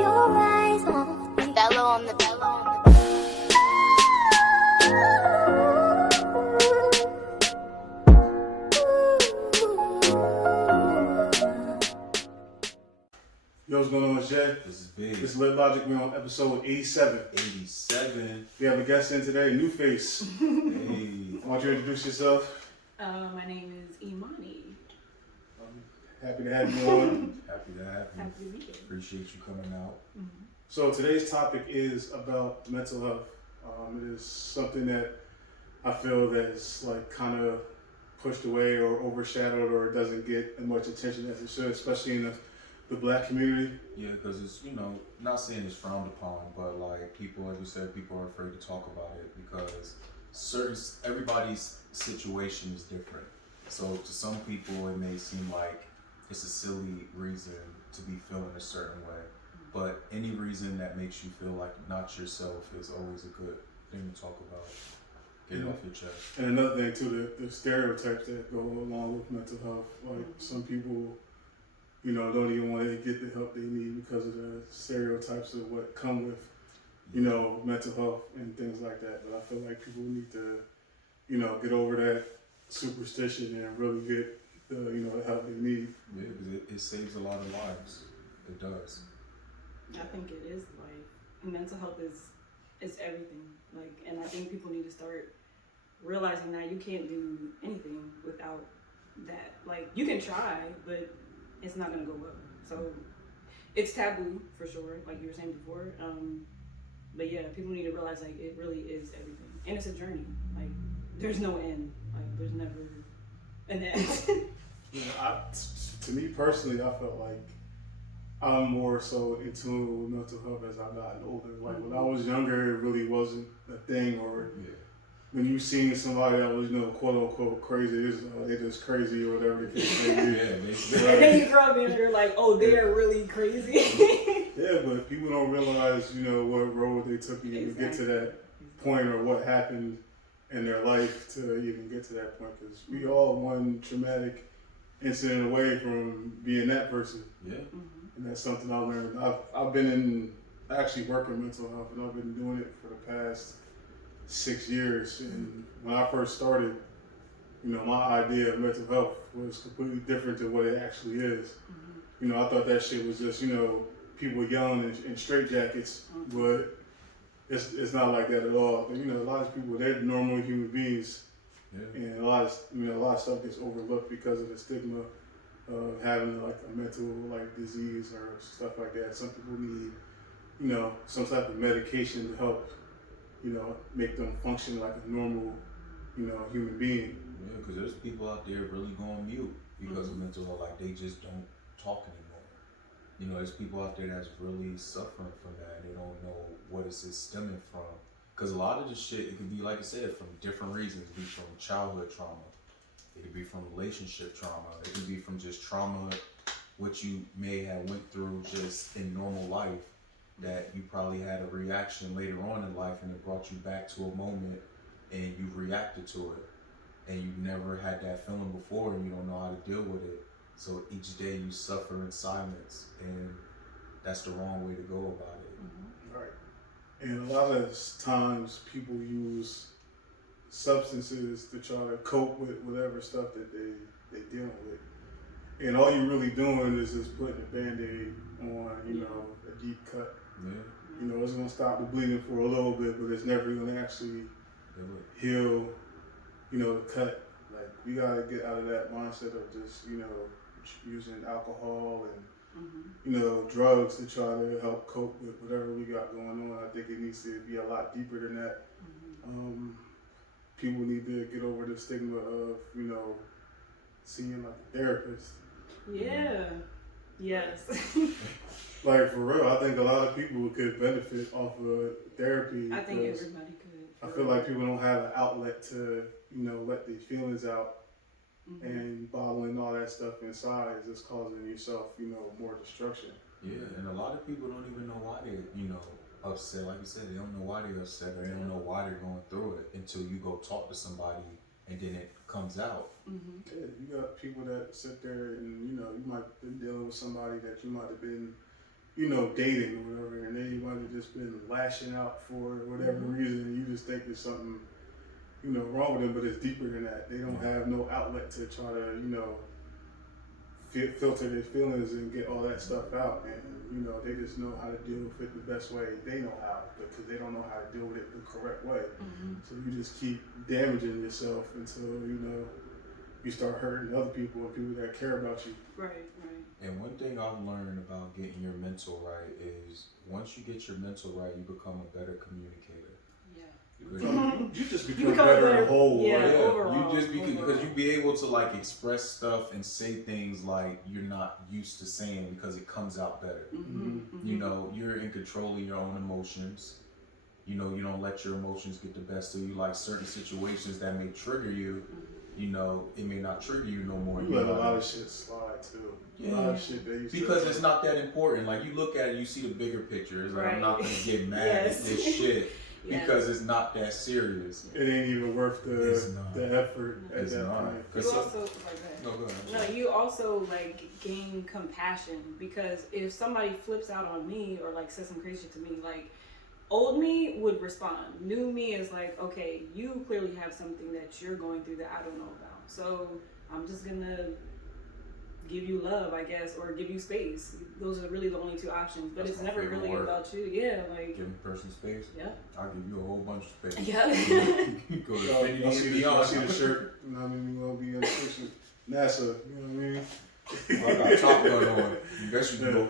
your eyes on me. Bello on the bello on the Yo, what's going on, Jay? This is big. This is Lit Logic. We're on episode 87. 87. We have a guest in today, new face. Hey. I want you to introduce yourself. My name is Imani. Happy to have you on. Happy to have you. Happy to be here. Appreciate you coming out. Mm-hmm. So today's topic is about mental health. It is something that I feel that's like kind of pushed away or overshadowed, or doesn't get as much attention as it should, especially in the black community. Yeah, because it's, not saying it's frowned upon, but like people, like you said, people are afraid to talk about it because everybody's situation is different. So to some people, it may seem like it's a silly reason to be feeling a certain way, but any reason that makes you feel like not yourself is always a good thing to talk about. Get it off your chest. And another thing too, the stereotypes that go along with mental health. Like some people, don't even want to get the help they need because of the stereotypes of what come with, mental health and things like that. But I feel like people need to, get over that superstition and really get the help they need. Yeah, because it saves a lot of lives. It does. I think it is life. And mental health is everything. And I think people need to start realizing that you can't do anything without that. You can try, but it's not gonna go well. So it's taboo for sure, like you were saying before. But yeah, people need to realize it really is everything, and it's a journey. There's no end. There's never an end. To me personally, I felt like I'm more so into mental health as I've gotten older. When I was younger, it really wasn't a thing, or when you seen somebody that was, quote unquote crazy, they just crazy or whatever the case may be. And then you grow up and you're like, oh, they're really crazy. Yeah, but people don't realize, what road they took to even get to that point, or what happened in their life to even get to that point. Because we all one traumatic incident away from being that person. Yeah. And that's something I learned. I've been actually working mental health, and I've been doing it for the past 6 years. And when I first started, my idea of mental health was completely different to what it actually is. I thought that shit was just, people yelling in straitjackets, but it's not like that at all. A lot of people, they're normal human beings, and a lot of stuff gets overlooked because of the stigma of having a mental disease or stuff like that. Some people need, some type of medication to help, make them function like a normal, human being. Yeah, because there's people out there really going mute because of mental health. They just don't talk anymore. There's people out there that's really suffering from that. They don't know what is it stemming from. Because a lot of this shit, it could be, like I said, from different reasons. It could be from childhood trauma. It could be from relationship trauma. It could be from just trauma, what you may have went through just in normal life, that you probably had a reaction later on in life, and it brought you back to a moment, and you reacted to it, and you never had that feeling before, and you don't know how to deal with it. So each day you suffer in silence, and that's the wrong way to go about it. Right. And a lot of times people use substances to try to cope with whatever stuff that they dealing with. And all you're really doing is just putting a Band-Aid on, a deep cut. Yeah. It's gonna stop the bleeding for a little bit, but it's never gonna actually heal, the cut. We gotta get out of that mindset of just, using alcohol and, drugs to try to help cope with whatever we got going on. I think it needs to be a lot deeper than that. People need to get over the stigma of, seeing a therapist. Yeah. Yes. For real, I think a lot of people could benefit off of therapy. I think everybody could. I feel like people don't have an outlet to, let their feelings out. And bottling all that stuff inside is just causing yourself, more destruction. Yeah, and a lot of people don't even know why they're, upset. Like you said, they don't know why they're upset, or they don't know why they're going through it until you go talk to somebody and then it comes out. Yeah, you got people that sit there and you might have been dealing with somebody that you might have been dating or whatever, and then you might have just been lashing out for whatever reason, and you just think there's something wrong with them, but it's deeper than that. They don't have no outlet to try to filter their feelings and get all that stuff out, and they just know how to deal with it the best way they know how, because they don't know how to deal with it the correct way. So you just keep damaging yourself until you start hurting other people and people that care about you. Right. And one thing I've learned about getting your mental right is once you get your mental right, you become a better communicator. You just become better in whole. Yeah, right? overall. You just because you be able to like express stuff and say things like you're not used to saying because it comes out better. You're in control of your own emotions. You don't let your emotions get the best of you. Like certain situations that may trigger you, it may not trigger you no more. You let a lot of shit slide too. Yeah. A lot of shit that because it's not that important. Like you look at it, you see the bigger picture. It's like I'm not gonna get mad at this shit. Because it's not that serious. It ain't even worth the effort at that point. You also you also like gain compassion, because if somebody flips out on me or like says some crazy shit to me, like old me would respond. New me is like, okay, you clearly have something that you're going through that I don't know about. So I'm just gonna give you love, I guess, or give you space. Those are really the only two options. But it's never really about you. Yeah, like giving a person space. Yeah. I'll give you a whole bunch of space. Yeah. Go to I see the shirt. You know what I mean? We're gonna be in the NASA. You know what I mean? I got Top Gun on. You guess you can go.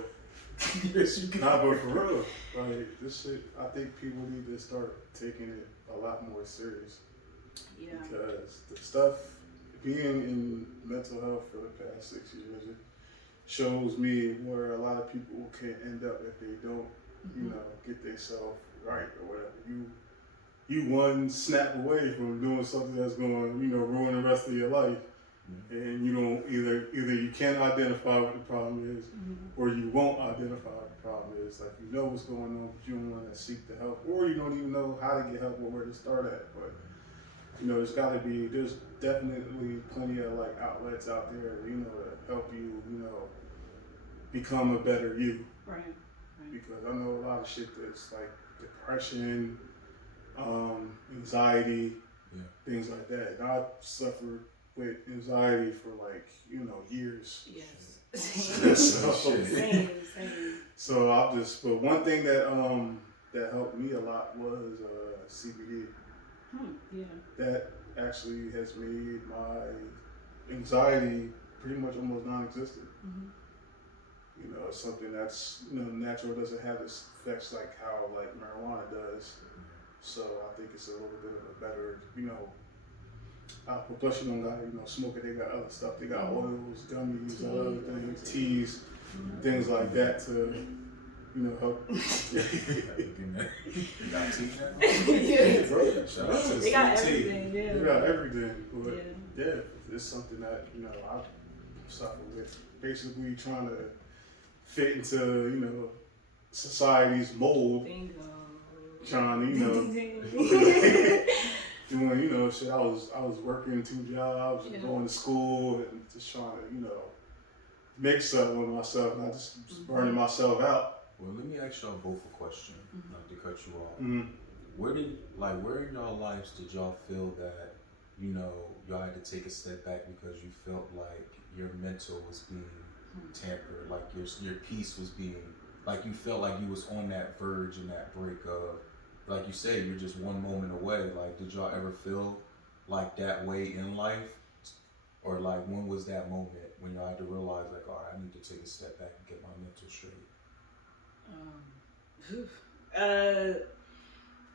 Yes, you can. Nah, but for real, like this shit, I think people need to start taking it a lot more serious. Yeah. Because the stuff, being in mental health for the past 6 years, it shows me where a lot of people can end up if they don't, get themselves right or whatever. You one snap away from doing something that's going to, ruin the rest of your life. And you don't either you can't identify what the problem is, or you won't identify what the problem is. Like you know what's going on, but you don't want to seek the help, or you don't even know how to get help or where to start at. But there's definitely plenty of like outlets out there, to help you, become a better you. Right. Because I know a lot of shit that's like depression, anxiety, things like that. And I suffered with anxiety for years. Yes. Same. So but one thing that helped me a lot was CBD. That actually has made my anxiety pretty much almost non-existent. It's something that's natural, doesn't have its effects like how like marijuana does. So I think it's a little bit of a better, plus you don't got smoking. They got other stuff. They got oils, gummies, other things, teas, things like that to help. You got tea now? Shout out to the They got tea. everything. Yeah. They got everything. But it's something that I suffer with. Basically trying to fit into society's mold. Bingo. Trying to doing shit. I was working 2 jobs and going to school and just trying to make something with myself, not just burning myself out. Well, let me ask y'all both a question, not to cut you off. Where in y'all lives did y'all feel that y'all had to take a step back because you felt like your mental was being tampered, like your peace was being, like you felt like you was on that verge and that break of, like you said, you're just one moment away. Like, did y'all ever feel like that way in life? Or like, when was that moment when y'all had to realize like, all right, I need to take a step back and get my mental straight?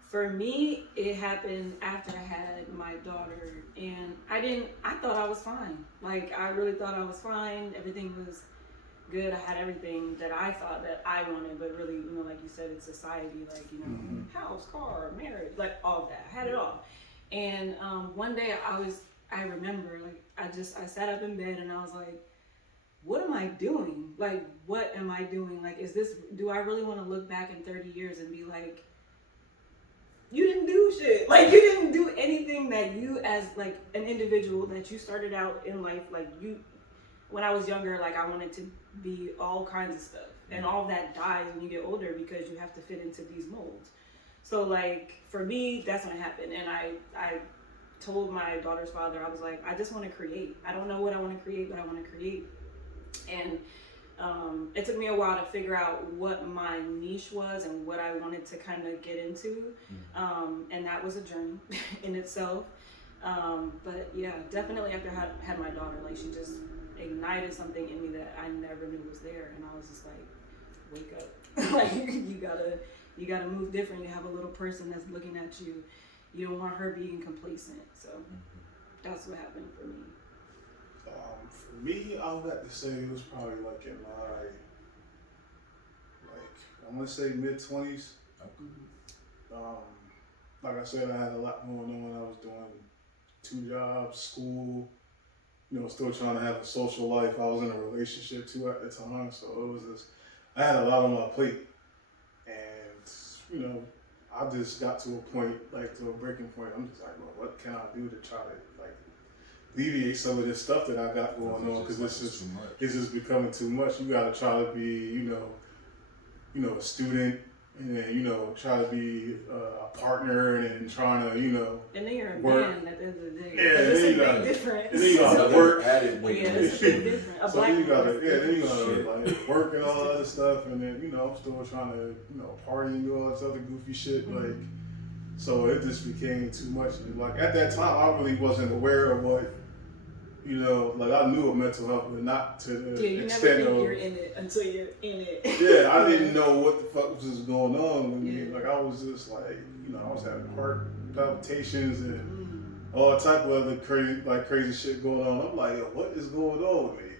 For me, it happened after I had my daughter, and I thought I was fine. Like, I really thought I was fine. Everything was good. I had everything that I thought that I wanted, but really, like you said, it's society, like, house, car, marriage, like all of that. I had it all. And one day I remember, like, I sat up in bed and I was like, what am I doing? Like, what am I doing? Like, do I really want to look back in 30 years and be like, you didn't do shit. Like, you didn't do anything that you, as like an individual, that you started out in life. Like, you, when I was younger, like, I wanted to be all kinds of stuff, and all of that dies when you get older because you have to fit into these molds. So, like, for me, that's when it happened. And I told my daughter's father, I was like, I just want to create. I don't know what I want to create, but I want to create. And it took me a while to figure out what my niche was and what I wanted to kind of get into. And that was a journey in itself. But yeah, definitely after I had my daughter, like, she just ignited something in me that I never knew was there. And I was just like, wake up. Like, you gotta move different. You have a little person that's looking at you. You don't want her being complacent. So that's what happened for me. For me, I would have to say it was probably like in my, like, I want to say mid-20s. Like I said, I had a lot going on. I was doing 2 jobs, school, you know, still trying to have a social life. I was in a relationship too at the time, so it was just, I had a lot on my plate. And, you know, I just got to a point, like to a breaking point. I'm just like, well, what can I do to try to, like, alleviate some of this stuff that I got going on? Because it's just becoming too much. You got to try to be, you know, a student, and then, you know, try to be a partner, and then trying to, you know, and then you're a work. man at the end of the day. Yeah, it's then a you gotta, big difference. and then you gotta work. Added Yeah, weight. it's a big difference. A So black then you man gotta, is yeah, then you different. gotta like work and all that other stuff, and then, you know, I'm still trying to, you know, party and do all this other goofy shit, like, so it just became too much. And like at that time, I really wasn't aware of what, you know, like I knew of mental health, but not to the Yeah, you extent never think of. you're in it until you're in it. Yeah, I didn't know what the fuck was just going on with me. Like I was just like, you know, I was having heart palpitations and all type of other crazy shit going on. I'm like, yo, what is going on with me?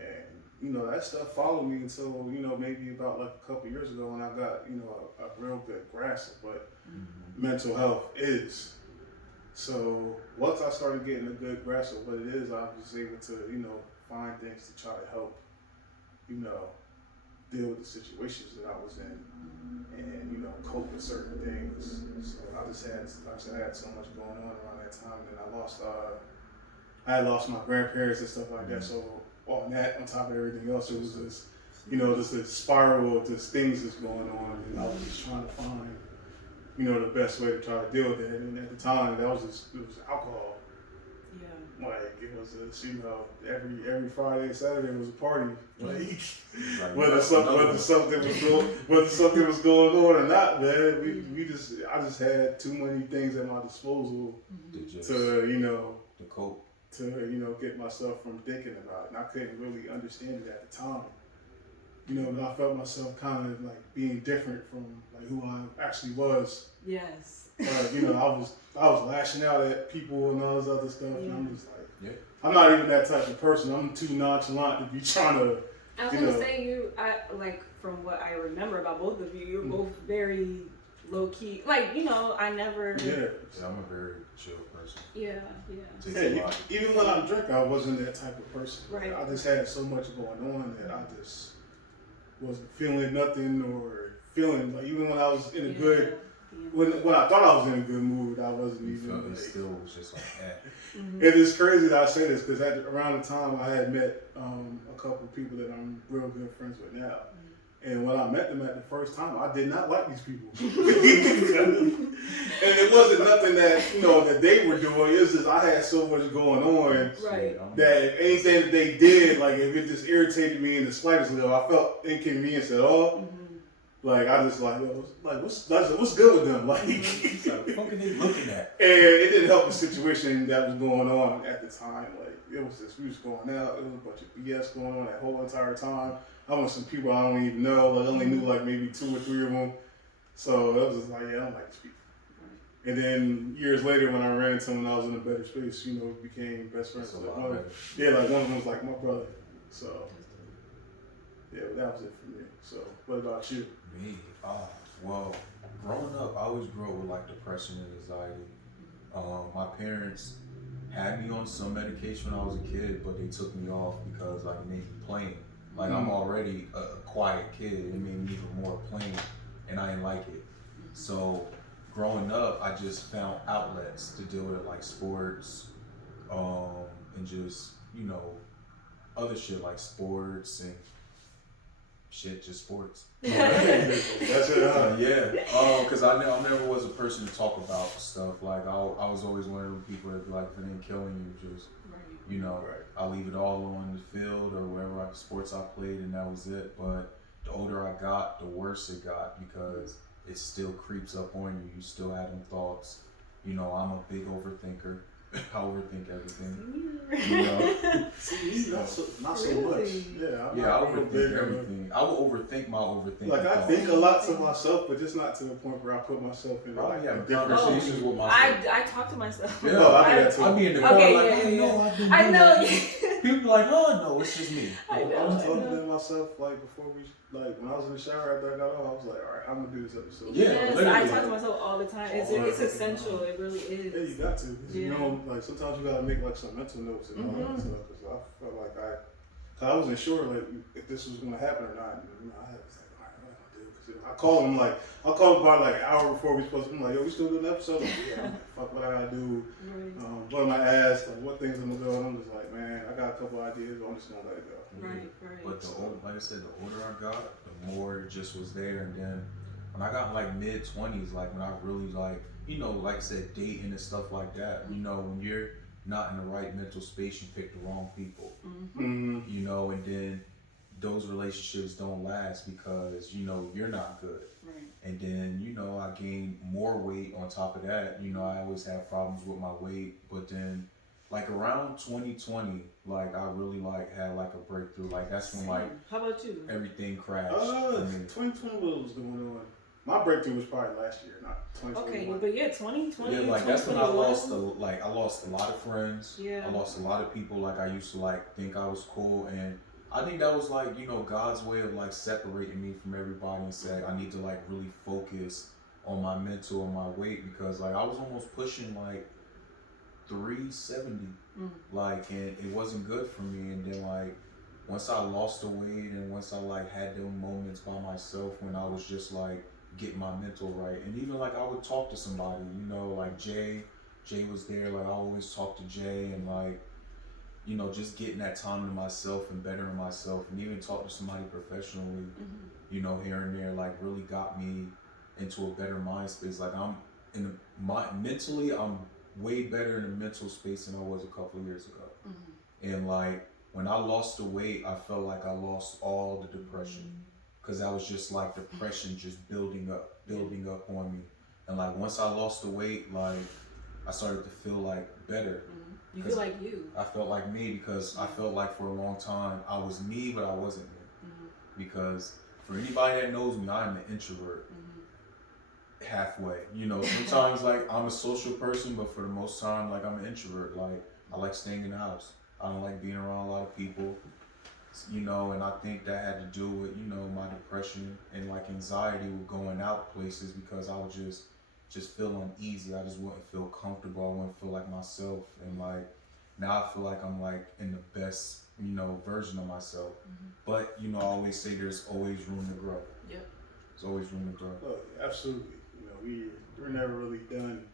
And you know, that stuff followed me until, you know, maybe about like a couple years ago when I got, you know, a real good grasp of what mental health is. So once I started getting a good grasp of what it is, I was able to, you know, find things to try to help, you know, deal with the situations that I was in, and, you know, cope with certain things. So I just had so much going on around that time, and I had lost my grandparents and stuff like that. So on that, on top of everything else, it was just, you know, just a spiral of just things that's going on, and I was just trying to find, you know, the best way to try to deal with it. And at the time, it was alcohol. Yeah. Like it was a, you know, every Friday and Saturday was a party. Like whether something was going on or not, man. I just had too many things at my disposal to, you know, to cope, to, you know, get myself from thinking about it. And I couldn't really understand it at the time. You know, but I felt myself kind of like being different from like who I actually was. Yes. Like, you know, I was lashing out at people and all this other stuff, and I'm just like, I'm not even that type of person. I'm too nonchalant to be trying to. I was gonna say I like from what I remember about both of you, you're both very low key. Like, you know, I never. Yeah, I'm a very chill person. Yeah. Yeah, even when I drink, I wasn't that type of person. Right. I just had so much going on that I just wasn't feeling nothing or feeling like, even when I was in a good. When I thought I was in a good mood, I wasn't even. It still was just like that. It is crazy that I say this because around the time I had met a couple of people that I'm real good friends with now, and when I met them at the first time, I did not like these people, and it wasn't nothing that, you know, that they were doing. It was just I had so much going on that anything that they did, like if it just irritated me in the slightest level, I felt inconvenience at all. Like I just like, what's good with them? Like, what are they looking at? And it didn't help the situation that was going on at the time. Like it was just, we was going out. It was a bunch of BS going on that whole entire time. I went some people I don't even know. Like I only knew like maybe 2 or 3 of them. So it was just like, yeah, I don't like these people. And then years later, when I ran into them, and I was in a better space, you know, we became best friends. Like one of them was like my brother. So yeah, that was it for me. So what about you? Me? Well, growing up, I always grew up with like depression and anxiety. My parents had me on some medication when I was a kid, but they took me off because like it made me plain. Like I'm already a quiet kid, it made me even more plain, and I didn't like it. So growing up, I just found outlets to deal with it, like sports, and just other shit like sports and shit, just sports. That's it, huh? Yeah. Cause I never was a person to talk about stuff. Like I was always one of those people that be like, if it ain't killing you, just Right. I leave it all on the field or wherever sports I played, and that was it. But the older I got, the worse it got because it still creeps up on you. You still have them thoughts. I'm a big overthinker. I overthink everything. See, not so Really? much. Yeah, I overthink everything. I will overthink my overthinking. Like I think a lot to myself, but just not to the point where I put myself in Probably like have different conversations with myself. I talk to myself. Yeah, I be in the car like, I know. People like, oh no, it's just me. I I was talking know. to myself like before when I was in the shower after I got off, I was like, all right, I'm gonna do this episode. Yeah, Yes, literally. I talk to myself all the time. It's essential. It really is. Yeah, you got to. 'Cause Yeah. like sometimes you gotta make like some mental notes and all that stuff. Because I felt like I wasn't sure like if this was gonna happen or not. I had to like, all right, what am I gonna do? Cause I called him probably like an hour before we supposed to. I'm like, yo, we still doing an episode? I'm like, yeah, I'm like, fuck what I gotta do. Right. What am I asked? Like, what things I'm gonna do? And I'm just like, man, I got a couple ideas, but I'm just gonna let it go. Right. But like I said, the older I got, the more it just was there. And then when I got like mid-20s, like when I really like I said, dating and stuff like that. When you're not in the right mental space, you pick the wrong people. And then those relationships don't last because you're not good. Right. And then I gained more weight on top of that. I always had problems with my weight, but then like around 2020, like I really like had like a breakthrough. Like that's when like how about you? everything crashed. 2020 what was going on? My breakthrough was probably last year, not 2021. Okay, but yeah, 2020. Yeah, like that's when I lost I lost a lot of friends. Yeah. I lost a lot of people like I used to like think I was cool, and I think that was like God's way of like separating me from everybody and saying I need to like really focus on my mental and my weight because like I was almost pushing like 370, like, and it wasn't good for me. And then like once I lost the weight and once I like had those moments by myself when I was just like get my mental right, and even like I would talk to somebody, like Jay was there, like I always talk to Jay, and like just getting that time to myself and bettering myself, and even talk to somebody professionally, here and there, like really got me into a better mind space. Like I'm mentally, I'm way better in the mental space than I was a couple of years ago. And like when I lost the weight, I felt like I lost all the depression. Cause that was just like depression just building up on me. And like once I lost the weight, like I started to feel like better. You feel like you. I felt like me because I felt like for a long time I was me, but I wasn't me. Because for anybody that knows me, I'm an introvert. Halfway. Sometimes like I'm a social person, but for the most time, like I'm an introvert. Like I like staying in the house. I don't like being around a lot of people. And I think that had to do with, my depression and like anxiety with going out places because I would just feel uneasy. I just wouldn't feel comfortable. I wouldn't feel like myself. And like now I feel like I'm like in the best, version of myself. But I always say there's always room to grow. Yep. There's always room to grow. Oh, absolutely. We're never really done.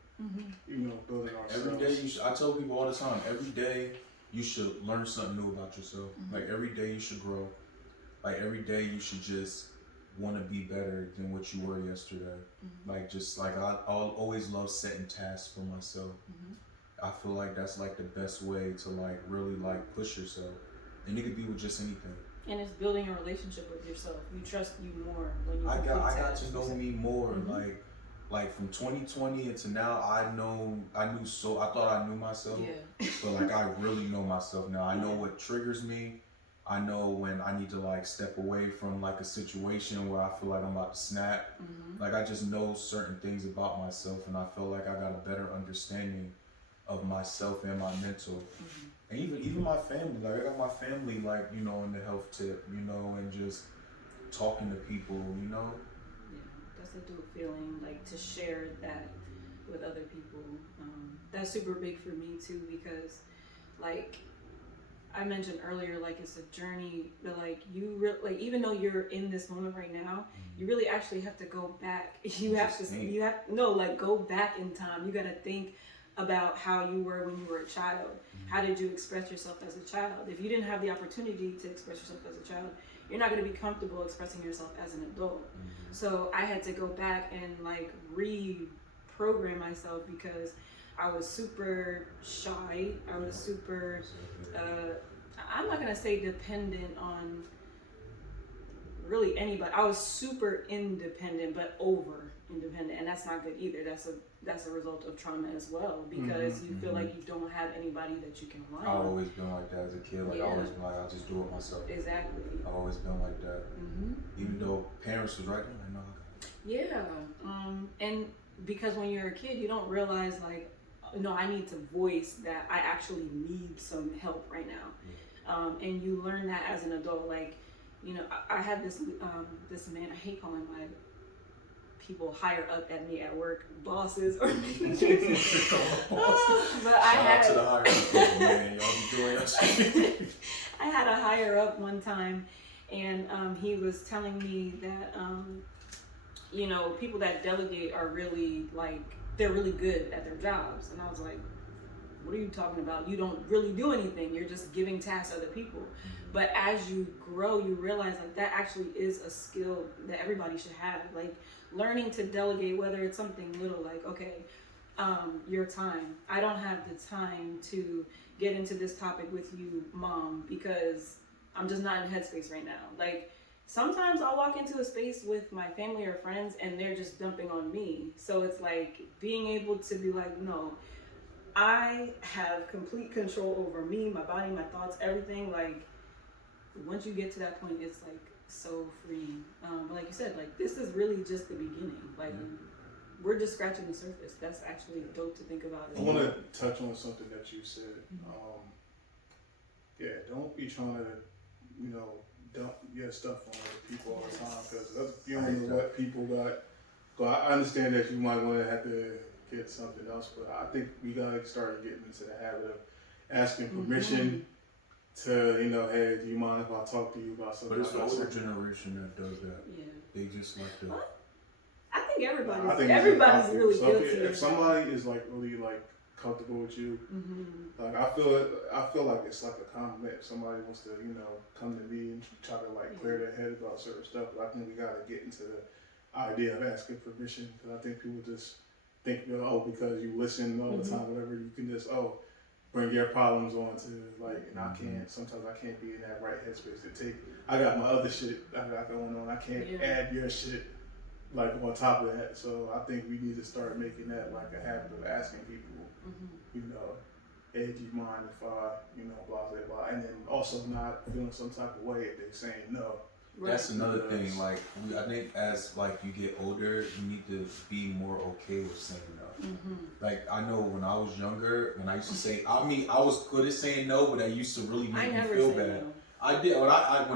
Building ourselves. Every day I tell people all the time, every day you should learn something new about yourself. Like every day you should grow. Like every day you should just want to be better than what you were yesterday. Like just like I'll always love setting tasks for myself. I feel like that's like the best way to like really like push yourself. And it could be with just anything. And it's building a relationship with yourself. You trust you more when you I got to know me more. Like from 2020 into now, I thought I knew myself, but like I really know myself now. I know what triggers me. I know when I need to like step away from like a situation where I feel like I'm about to snap. Like I just know certain things about myself, and I feel like I got a better understanding of myself and my mental. And even my family, like I got my family like, in the health tip, and just talking to people, Yeah, that's a dope feeling, like to share that with other people. That's super big for me too, because like I mentioned earlier, like it's a journey, but like like even though you're in this moment right now, you really actually have to go back. You have go back in time. You got to think about how you were when you were a child. How did you express yourself as a child? If you didn't have the opportunity to express yourself as a child, you're not going to be comfortable expressing yourself as an adult. So I had to go back and like reprogram myself because I was super shy. I was super, I'm not gonna say dependent on really anybody. I was super independent, but over independent, and that's not good either. That's a result of trauma as well because you feel like you don't have anybody that you can rely on. I've always been like that as a kid. Like I always been like, I'll just do it myself. Exactly. I've always been like that. Even though parents was right, I'm like, no, I got it. Yeah. And because when you're a kid, you don't realize like, no, I need to voice that I actually need some help right now. And you learn that as an adult. Like, you know, I had this man, I hate calling my people higher up at me at work bosses or managers. But I had to the higher up, man. Y'all be doing your shit. I had a higher up one time, and he was telling me that you know, people that delegate are really like, they're really good at their jobs. And I was like, what are you talking about? You don't really do anything. You're just giving tasks to other people. But as you grow, you realize like that actually is a skill that everybody should have. Like learning to delegate, whether it's something little like, okay, your time. I don't have the time to get into this topic with you, Mom, because I'm just not in headspace right now. Like, sometimes I'll walk into a space with my family or friends and they're just dumping on me. So it's like being able to be like, no, I have complete control over me, my body, my thoughts, everything. Like once you get to that point, it's like so freeing. But like you said, like this is really just the beginning. Like we're just scratching the surface. That's actually dope to think about. I want to touch on something that you said. Don't be trying to, you know, dump your stuff on other people all the time because you don't know what people got. So I understand that you might want to have to get something else, but I think we gotta start getting into the habit of asking permission to, you know, hey, do you mind if I talk to you about something? But it's the older generation that does that. Yeah. They just like to. I think everybody's really guilty. If somebody is like really like comfortable with you, like I feel like it's like a compliment if somebody wants to, you know, come to me and try to like clear their head about certain stuff. But I think we gotta get into the idea of asking permission because I think people just think, you know, oh, because you listen all the time, whatever, you can just bring your problems on to like, and I can't. Sometimes I can't be in that right headspace to take. I got my other shit I got going on. I can't add your shit like on top of that. So I think we need to start making that like a habit of asking people. You know, hey, do you mind if I, you know, blah blah blah, and then also not feeling some type of way if they're saying no. That's another thing. Like I think as like you get older, you need to be more okay with saying no. Like I know when I was younger, when I used to say, I was good at saying no, but that used to really make me feel bad. No. I did when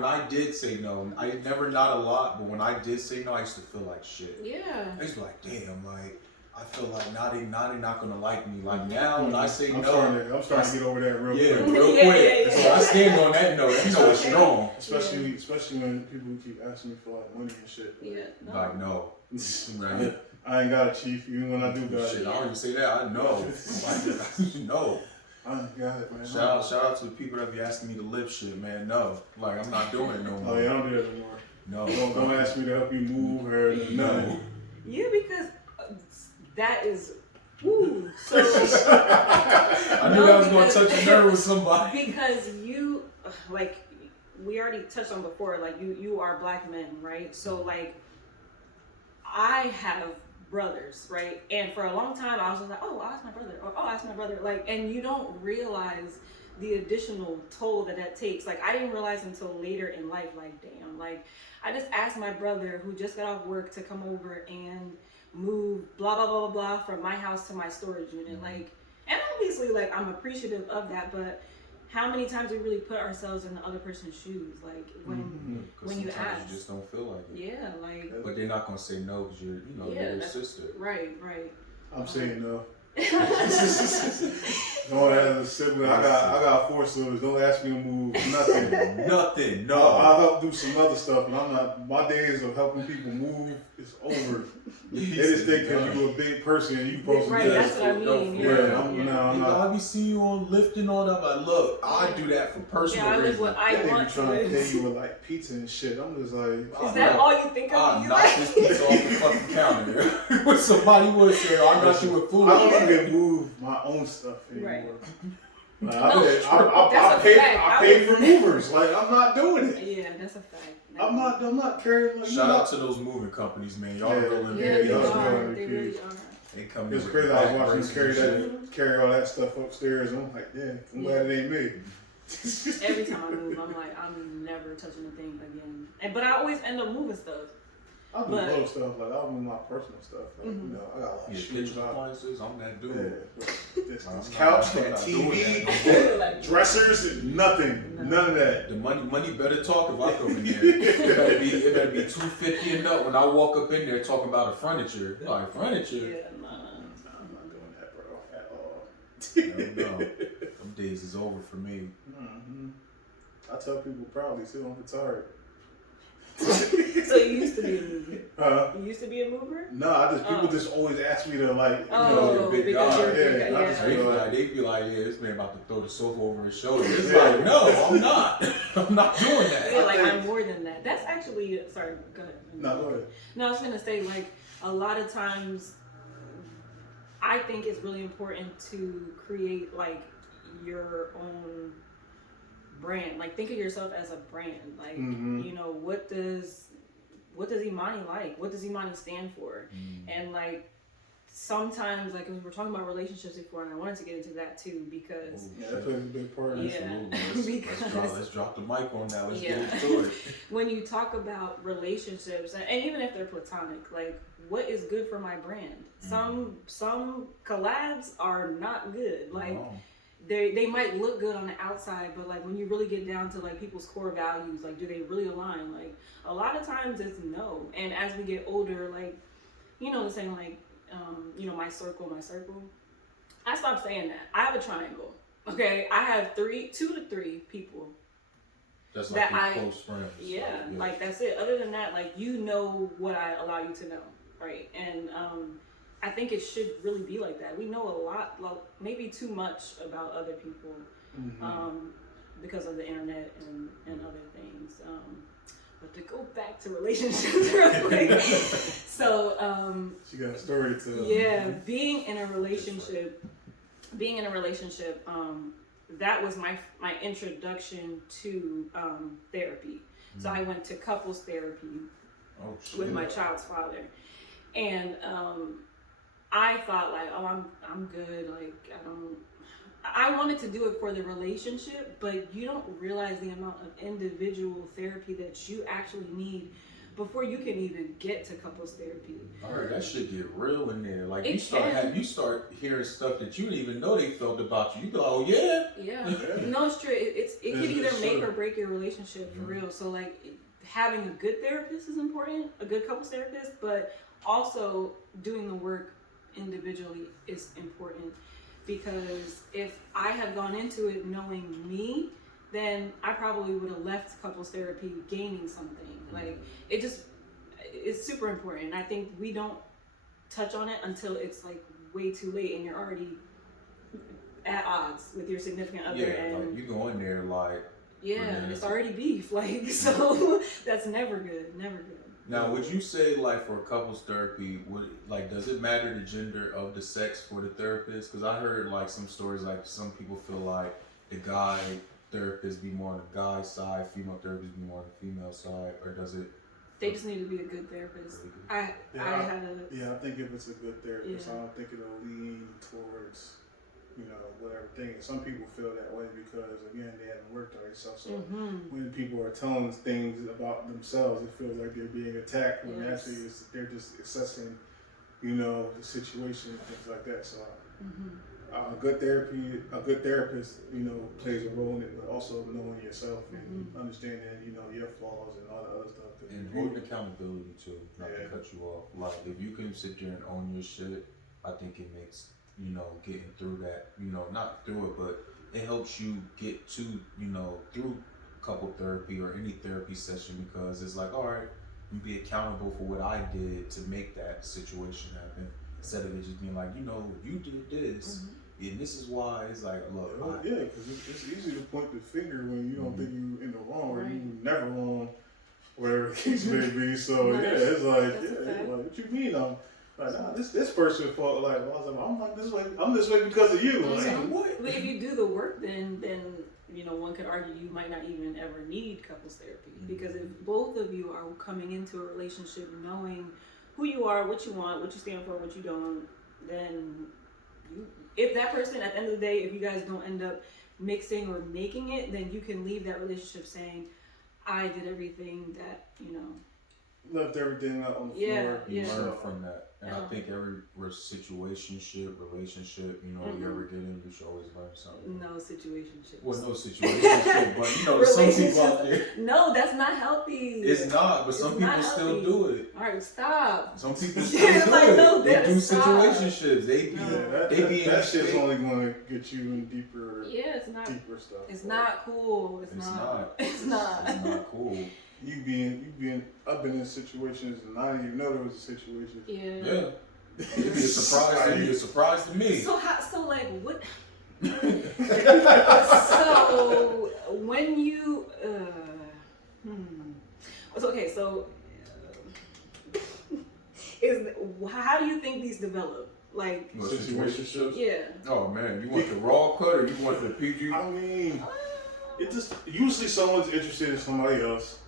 I did say no. I never, not a lot, but when I did say no, I used to feel like shit. Yeah. I used to be like, damn, like. I feel like now they not gonna like me. Like now when I say I'm starting to get over that real quick. Real quick. Yeah. So I stand on that note. That note is strong. Especially when people keep asking me for like money and shit. Like no. Right. I ain't got a chief even when I do got shit. I don't even say that. I know. No. I got it, man. Shout out to the people that be asking me to lift shit, man. No. Like I'm not doing it no more. Oh yeah, I don't do that no more. No. Don't ask me to help you move or nothing. Yeah, because that is, woo. So I knew I was going to touch a nerve with somebody. Because you, like, we already touched on before, like, you are black men, right? So, like, I have brothers, right? And for a long time, I was just like, oh, I'll ask my brother. Or, oh, I'll ask my brother. Like, and you don't realize the additional toll that takes. Like, I didn't realize until later in life, like, damn, like, I just asked my brother who just got off work to come over and move blah blah blah blah blah from my house to my storage unit. Like, and obviously like I'm appreciative of that, but how many times we really put ourselves in the other person's shoes, like when you ask, you just don't feel like it. Yeah, like, but they're not gonna say no because you're their sister. Right I'm saying no. Going as a sibling, I got 4 siblings. Don't ask me to move nothing. Nothing. No. I'll help do some other stuff, but I'm not. My days of helping people move is over. They just think because you're a big person and you supposed to right, do that's what I mean. I'm not. I be seeing you on lifting all that. Like, look, I do that for personal I live reasons. what I They want be trying to pay to. you with like pizza and shit. I'm just like, Is that all you think of? I'll knock this pizza off the fucking counter. What somebody would say, I'm not sure with food. I don't even move my own stuff anymore. Right. Like, No, I pay for movers. Like, I'm not doing it. Yeah, that's a fact. I'm not carrying. Like, Shout out to those moving companies, man. Y'all rolling Yeah, very they hard. are. They really are. They come It's in crazy. with I back was watching braces them and shit. carry all that stuff upstairs. And I'm like, yeah, I'm glad it ain't me. Every time I move, I'm like, I'm never touching a thing again. But I always end up moving stuff. I do little stuff, like I'll move my personal stuff. Like, you know, I got a lot of shoes. Kitchen appliances, I'm that dude. Yeah. This couch, that TV, dressers, nothing. None of that. The money better talk if I come in there. It better be $250 and up when I walk up in there talking about the furniture. Like, furniture? Yeah, I'm not doing that, bro, at all. No. Some days is over for me. Mm-hmm. I tell people proudly too, I'm retired. So you used to be a mover? You used to be a mover? No, people just always ask me to like, you're a big guy. They be like, yeah, this man about to throw the sofa over his shoulder. It's like, no, I'm not. I'm not doing that. Yeah, like I'm more than that. That's actually, sorry, go ahead. No, go ahead. No, I was gonna say, like, a lot of times I think it's really important to create like your own brand. Like, think of yourself as a brand. Like, you know, what does Imani like? What does Imani stand for? And like, sometimes, like, we were talking about relationships before, and I wanted to get into that too, because that plays a big part. Let's drop the mic on that. Let's get into it. When you talk about relationships, and even if they're platonic, like, what is good for my brand? Some collabs are not good. Like, they might look good on the outside, but like when you really get down to like people's core values, like, do they really align? Like, a lot of times it's no. And as we get older, like, you know, the saying, like, you know, my circle. I stopped saying that. I have a triangle. Okay, I have 2 to 3 people. That's like that close friends. Yeah, like that's it. Other than that, like, you know what I allow you to know, right? And I think it should really be like that. We know a lot, like, maybe too much about other people, because of the internet and other things. But to go back to relationships real quick. So she got a story to tell. Yeah, being in a relationship, that was my introduction to therapy. So I went to couples therapy with my child's father, and I thought, like, oh, I'm good. Like, I wanted to do it for the relationship, but you don't realize the amount of individual therapy that you actually need before you can even get to couples therapy. All right, that shit get real in there. Like, you start hearing stuff that you didn't even know they felt about you. You go, oh yeah. Yeah. No, it's true. It could either make or break your relationship, for real. So, like, having a good therapist is important, a good couples therapist, but also doing the work individually is important, because if I had gone into it knowing me, then I probably would have left couples therapy gaining something. Like, it's super important. I think we don't touch on it until it's like way too late and you're already at odds with your significant other. Yeah, and like, you go in there like, it's already beef. Like, so that's never good. Never good. Now, would you say, like, for couples therapy, does it matter the gender of the sex for the therapist? Because I heard, like, some stories, like, some people feel like the guy therapist be more on the guy side, female therapist be more on the female side, or does it? They just need to be a good therapist. I think if it's a good therapist, I don't think it'll lean towards, you know, whatever thing. Some people feel that way because, again, they haven't worked on themselves. So when people are telling things about themselves, it feels like they're being attacked. When actually they're just assessing, you know, the situation and things like that. So a good therapist, you know, plays a role in it, but also knowing yourself and understanding, you know, your flaws and all the other stuff. And holding accountability too, not to cut you off. Like, if you can sit there and own your shit, I think it makes getting through that, not through it, but it helps you get to, through couple therapy or any therapy session, because it's like, all right, you be accountable for what I did to make that situation happen, instead of it just being like, you did this, and this is why. It's like, look, yeah, because it's easy to point the finger when you don't think you in the wrong, or you never wrong, whatever the case may be. So it's like what you mean? I'm like, nah, this person felt like, I'm like this way. I'm this way because of you. Like, what? But if you do the work, then one could argue you might not even ever need couples therapy, because if both of you are coming into a relationship knowing who you are, what you want, what you stand for, what you don't, then if that person at the end of the day, if you guys don't end up mixing or making it, then you can leave that relationship saying, I did everything that, left everything out on the floor. You learn from that. And I think every situationship, relationship, you ever get in, you should always learn something. No situationships. Well, no situationship, but some people out there. No, that's not healthy. It's not, but some people still do it. All right, stop. Some people still do it. No, they do stop. Situationships. They be that shit's only going to get you in deeper. Yeah, it's not. Deeper stuff. It's not cool. It's not. It's not. It's not cool. I've been in situations and I didn't even know there was a situation. Yeah. It'd be a surprise. It'd be a surprise to me. So what? So when you, okay. So how do you think these develop? Like situationships? Yeah. Oh man, you want the raw cut or you want the PG? I mean, usually someone's interested in somebody else.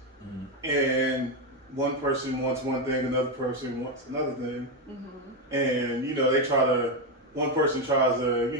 And one person wants one thing, another person wants another thing, and one person tries to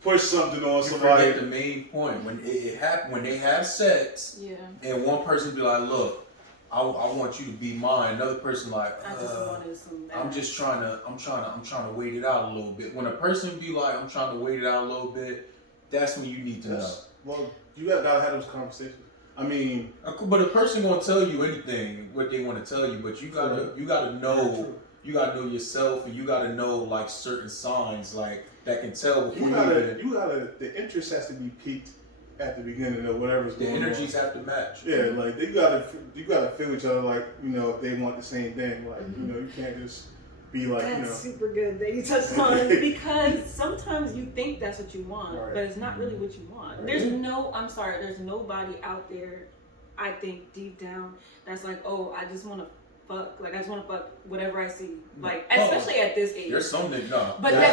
push something on somebody. Forget the main point when it happen, when they have sex, and one person be like, "Look, I want you to be mine." Another person like, I'm trying to wait it out a little bit. When a person be like, "I'm trying to wait it out a little bit," that's when you need to know. Well, you gotta have those conversations. I mean, but a person gonna tell you anything what they want to tell you, but you gotta know yourself, and you gotta know like certain signs like that can tell before the interest has to be peaked at the beginning of whatever's going on. The energies have to match. Yeah, like you gotta feel each other, like if they want the same thing, like you can't just be like that's super good that you touched on, because sometimes you think that's what you want, but it's not really what you want. Right. There's nobody out there, I think deep down, that's like, oh, I just want to fuck, like I just want to fuck whatever I see, like especially at this age. There's some that no, but not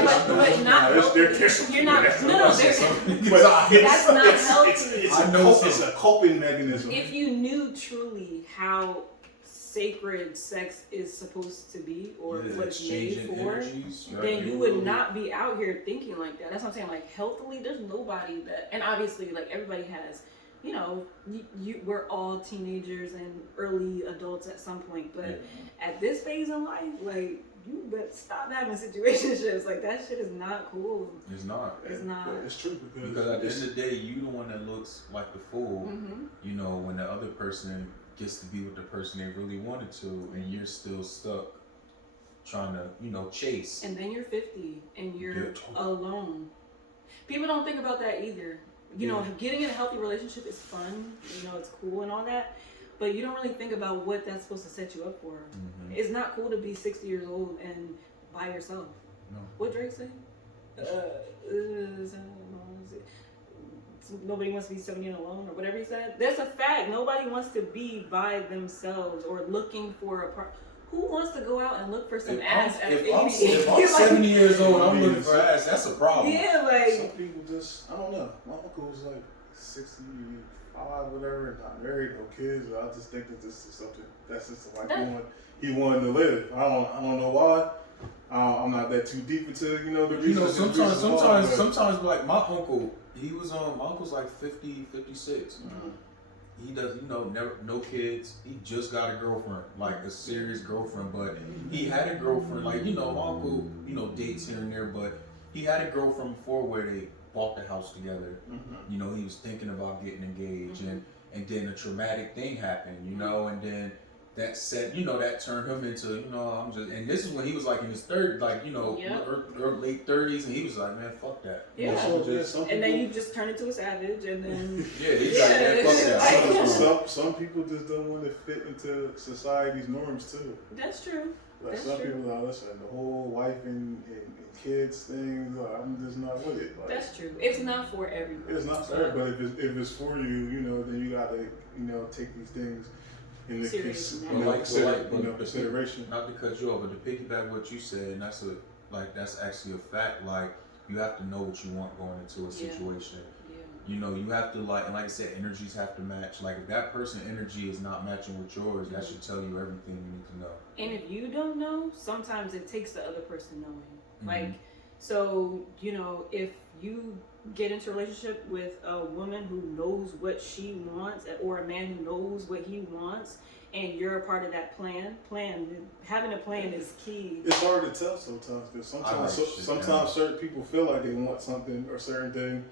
healthy. You're not. That's not healthy. I know it's a coping mechanism. If you knew truly how sacred sex is supposed to be, or what it's made for, then you would not be out here thinking like that. That's what I'm saying. Like healthily, there's nobody that, and obviously, like everybody has, we're all teenagers and early adults at some point, but at this phase in life, like you better stop having situationships. Like that shit is not cool. It's not. It's not. It's true because at the end of the day, you the one that looks like the fool. When the other person gets to be with the person they really wanted to, and you're still stuck trying to, chase. And then you're 50 and you're alone. People don't think about that either. Getting in a healthy relationship is fun, it's cool and all that, but you don't really think about what that's supposed to set you up for. It's not cool to be 60 years old and by yourself. No. What Drake say? Nobody wants to be 70 and alone, or whatever he said. That's a fact. Nobody wants to be by themselves or looking for a partner. Who wants to go out and look for some ass at 80? If I'm 70 years old, I'm looking for ass. That's a problem. Yeah, like some people just, I don't know. My uncle was like 65, whatever, not married, no kids. I just think that this is something that's just like he wanted to live. I don't know why. I'm not that too deep into the reasons. Sometimes like my uncle. My uncle's like 50, 56. He does, never, no kids. He just got a girlfriend, like a serious girlfriend. But he had a girlfriend, like, my uncle, dates here and there. But he had a girlfriend before where they bought the house together. He was thinking about getting engaged. And then a traumatic thing happened, and then that set, that turned him into, I'm just, and this is when he was like in his third, like, Yep. late 30s, and he was like, man, fuck that. Yeah. So, some And then people- you just turn into a savage, and then Yeah, he's like, man, fuck that. Some people just don't want to fit into society's norms too. that's true. Like That's some true. people are, listen, the whole wife and kids thing, I'm just not with it. Like, That's true. It's not for everyone. it's not fair, but if it's for you, then you gotta, take these things in the Serious. consideration. Not to cut you off, but to piggyback what you said, and that's actually a fact. Like, you have to know what you want going into a situation. Yeah. You have to, like, and like I said, energies have to match. Like, if that person's energy is not matching with yours, that should tell you everything you need to know. And if you don't know, sometimes it takes the other person knowing. Mm-hmm. Like, so, if you get into a relationship with a woman who knows what she wants, or a man who knows what he wants, and you're a part of that plan, having a plan is key. It's hard to tell sometimes because sometimes certain people feel like they want something or certain thing,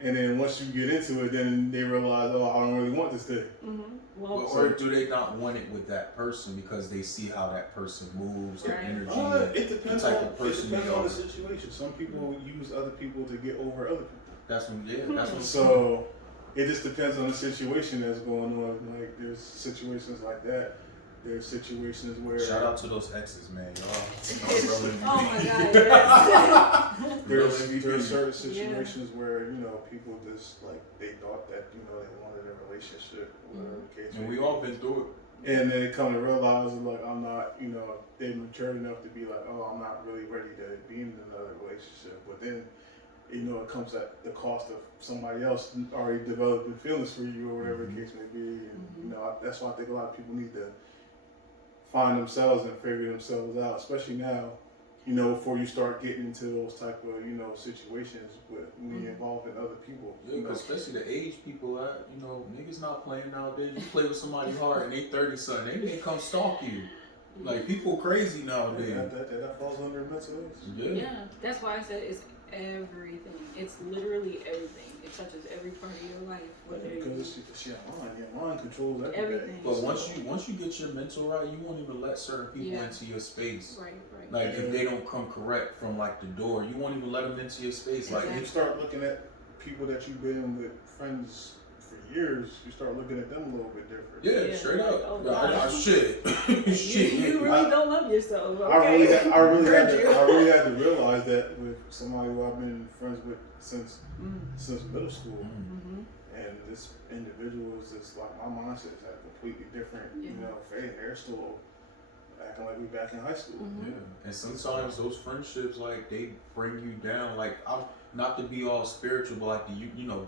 and then once you get into it, then they realize, oh, I don't really want this thing. Mm-hmm. Or do they not want it with that person because they see how that person moves, their energy? It depends the type on of person the situation. Some people use other people to get over other people. That's what. So it just depends on the situation that's going on. Like, there's situations like that. There's situations where shout out to those exes, man. Oh my God! Yes. There's certain situations where people just like they thought that they wanted a relationship, whatever the case. And we all been through it. And then they come to realize like I'm not, they're mature enough to be like, oh, I'm not really ready to be in another relationship. But then, it comes at the cost of somebody else already developing feelings for you or whatever the case may be. And that's why I think a lot of people need to find themselves and figure themselves out, especially now, before you start getting into those type of, situations when you're involved in other people. Yeah, because especially the age people at, niggas not playing nowadays. You play with somebody hard and they 30 something, they may come stalk you. Like, people crazy nowadays. That falls under mental illness. Yeah, that's why I said it's everything. It's literally everything. It touches every part of your life. Because it's your mind. Your mind controls everything. But once you get your mental right, you won't even let certain people into your space. Right. Like, if they don't come correct from like the door, you won't even let them into your space. Like, you start looking at people that you've been with, friends for years, you start looking at them a little bit different. Yeah, straight up. Oh, shit. You really don't love yourself. Okay? I really had to realize that with somebody who I've been friends with since middle school. Mm-hmm. And this individual is just like, my mindset is completely different. They're still acting like we back in high school. Mm-hmm. Yeah, and sometimes those friendships, like, they bring you down. Like, not to be all spiritual, but like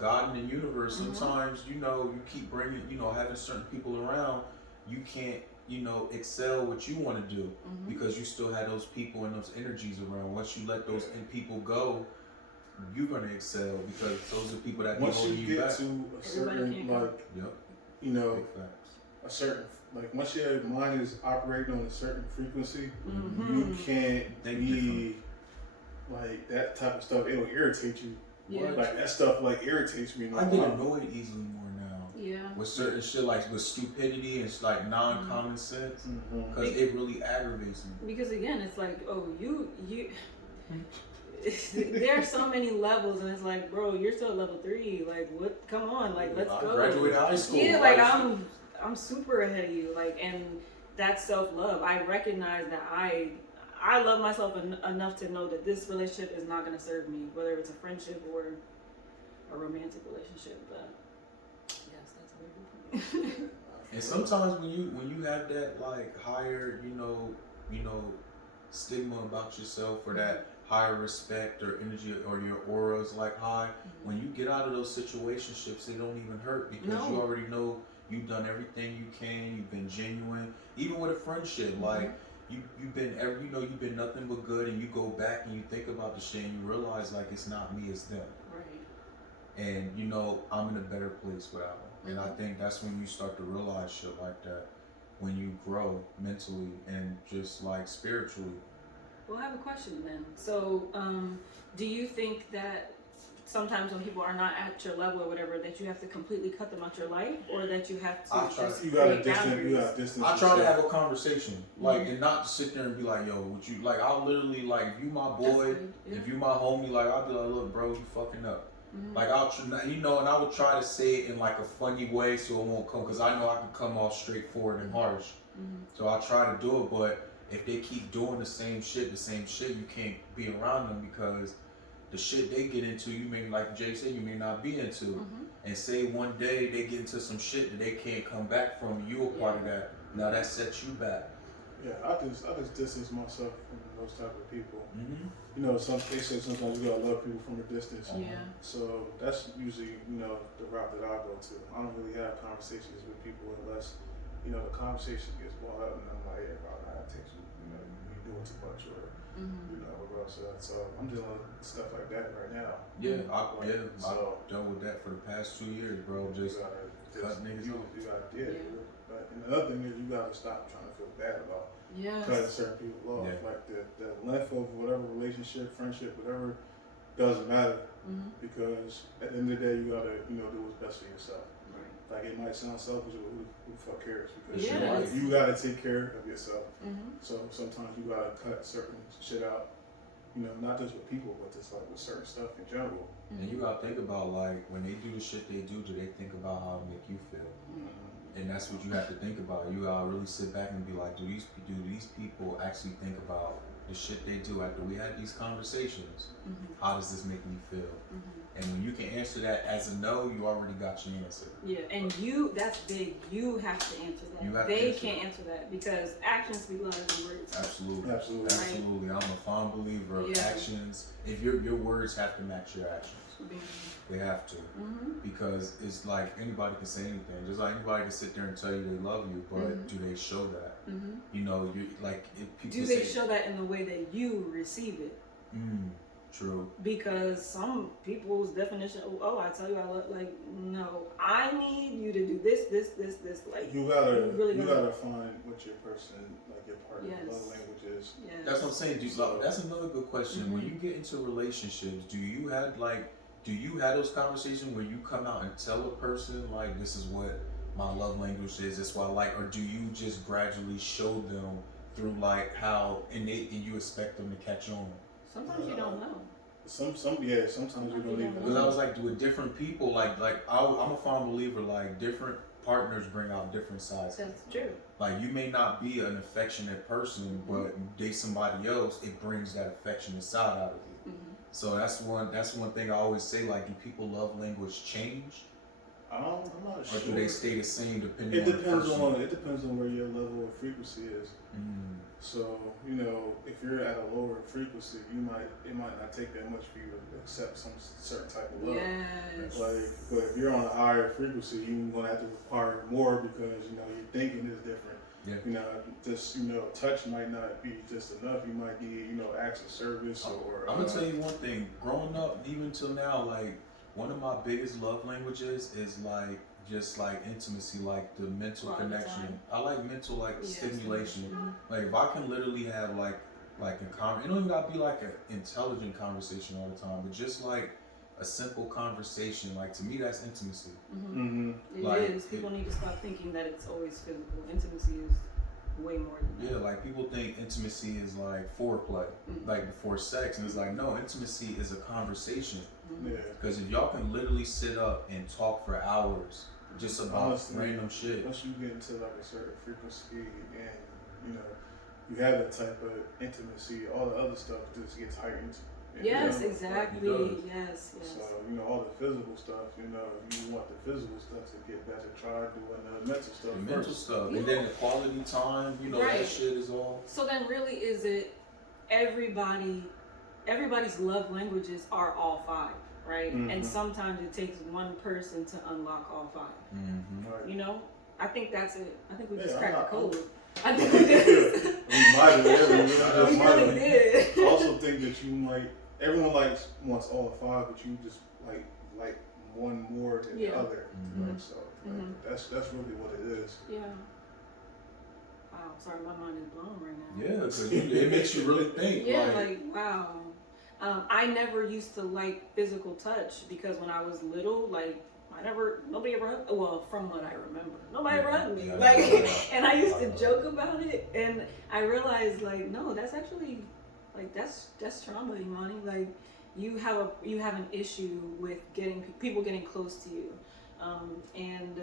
God in the universe. Sometimes you keep bringing having certain people around, you can't excel what you want to do because you still have those people and those energies around. Once you let those people go, you're gonna excel because those are people that be holding you back. Once you get to a certain a certain, like, once your mind is operating on a certain frequency, you can't be like that type of stuff. It'll irritate you. Yeah. Like, that stuff irritates me. I get annoyed easily more now. Yeah. With certain shit, like with stupidity and like non-common sense, because it really aggravates me. Because again, it's like, oh, you. There are so many levels, and it's like, bro, you're still at level 3. Like, what? Come on, like, let's go. Graduated high school. Yeah, like I'm super ahead of you. Like, and that's self-love. I recognize that I love myself enough to know that this relationship is not going to serve me, whether it's a friendship or a romantic relationship. But yes, that's a very good point. And sometimes when you have that like higher, stigma about yourself or that higher respect or energy or your aura is like high, when you get out of those situationships, they don't even hurt because you already know you've done everything you can. You've been genuine, even with a friendship. Like, you've been nothing but good, and you go back and you think about the shit and you realize like it's not me, it's them. Right. And I'm in a better place without them. And I think that's when you start to realize shit like that, when you grow mentally and just like spiritually. Well, I have a question then. So, do you think that sometimes when people are not at your level or whatever, that you have to completely cut them out your life, or that you have I to try- just You gotta create boundaries. you gotta distance. I try to yourself. have a conversation, like, and not sit there and be like, "Yo, would you like?" I'll literally like, if you my boy, That's good, yeah. if you my homie, like, I'll be like, "Look, bro, you fucking up." Mhm. Like, I'll, you know, and I would try to say it in like a funny way so it won't come, because I know I can come off straightforward and harsh. So I try to do it, but if they keep doing the same shit, you can't be around them, because the shit they get into, you may, like Jay said, you may not be into. And say one day they get into some shit that they can't come back from, you a part of that. Now that sets you back. Yeah, I just distance myself from those type of people. You know, they say sometimes you gotta love people from a distance. Yeah. So that's usually, you know, the route that I go to. I don't really have conversations with people unless, you know, the conversation gets brought up and I'm like, yeah, bro, that takes you know, you doing too much, or you know, regardless of that. So I'm dealing with stuff like that right now. Yeah, So- I've dealt with that for the past 2 years, bro. Just cut niggas off. You gotta, But and another thing is you gotta stop trying to feel bad about Yes. cutting certain people off. Yeah. Like the length of whatever relationship, friendship, whatever, doesn't matter, because at the end of the day you gotta, you know, do what's best for yourself. Like, it might sound selfish, but who the fuck cares? Because Yes. you gotta take care of yourself. So sometimes you gotta cut certain shit out. You know, not just with people, but just like with certain stuff in general. And you gotta think about, like, when they do the shit they do they think about how it make you feel? And that's what you have to think about. You gotta really sit back and be like, do these people actually think about the shit they do after we had these conversations? How does this make me feel? And when you can answer that as a no, you already got your answer. Yeah, and that's big. You have to answer that. You have to they answer can't answer that, because actions speak louder than words. Absolutely. Absolutely. Absolutely. I'm a fond believer of actions. If your words have to match your actions. They have to. Because it's like anybody can say anything. Just like anybody can sit there and tell you they love you, but do they show that? You know, you like, if people do they show that in the way that you receive it? True. Because some people's definition, oh, I tell you I love, like, no, I need you to do this. Like, You gotta really gotta find what your person, like your partner, Yes. love language is. Yes. That's what I'm saying. That's another good question. When you get into relationships, do you have those conversations where you come out and tell a person, like, this is what my love language is, this is what I like, or do you just gradually show them through like how innate and you expect them to catch on? Sometimes you don't know. Sometimes you don't even Because I was like, with different people, like I'm a firm believer, like, different partners bring out different sides. That's true. Like, you may not be an affectionate person, but date somebody else, it brings that affectionate side out of you. So that's one thing I always say, like, do people love language change? I'm not sure. Or do they stay the same depending It on the depends person? it depends on where your level of frequency is. So, you know, if you're at a lower frequency, it might not take that much for you to accept some certain type of love. Yes. Like, but if you're on a higher frequency, you're gonna have to require more, because, you know, your thinking is different. Yeah. You know, just, you know, touch might not be just enough. You might need, you know, acts of service, or I'm gonna tell you one thing. Growing up, even till now, like, one of my biggest love languages is like just like intimacy, like the mental connection. I like mental, like, stimulation. Like, if I can literally have like a it don't even gotta be like an intelligent conversation all the time, but just like a simple conversation, like, to me that's intimacy. It Like, is. People need to stop thinking that it's always physical. Intimacy is way more than that. Yeah, like, people think intimacy is like foreplay, like before sex, and it's like, no, intimacy is a conversation. Yeah. Because if y'all can literally sit up and talk for hours just about Honestly, random shit. Once you get into like a certain frequency, and, you know, you have that type of intimacy, all the other stuff just gets heightened. Yes, You know? exactly. Yes. So, you know, all the physical stuff, you know, if you want the physical stuff to get better, try doing the mental stuff The first. mental stuff, and then the quality time, you know, that shit is all. So then, really, is it everybody's love languages are all five, right? And sometimes it takes one person to unlock all five. Right. You know, I think that's it. I think we just Yeah, cracked the code. I We think we did. might have, We really did. I also think that you might, everyone wants all five, but you just like one more than the other. Like, so that's really what it is. Yeah. Wow, sorry, my mind is blown right now. Yeah, because it makes you really think. Yeah, like, wow. I never used to like physical touch because when I was little, like nobody ever hugged. Well, from what I remember, nobody ever hugged me. And I used to joke about it, and I realized like, no, that's actually like that's trauma, Imani. Like you have an issue with people getting close to you, and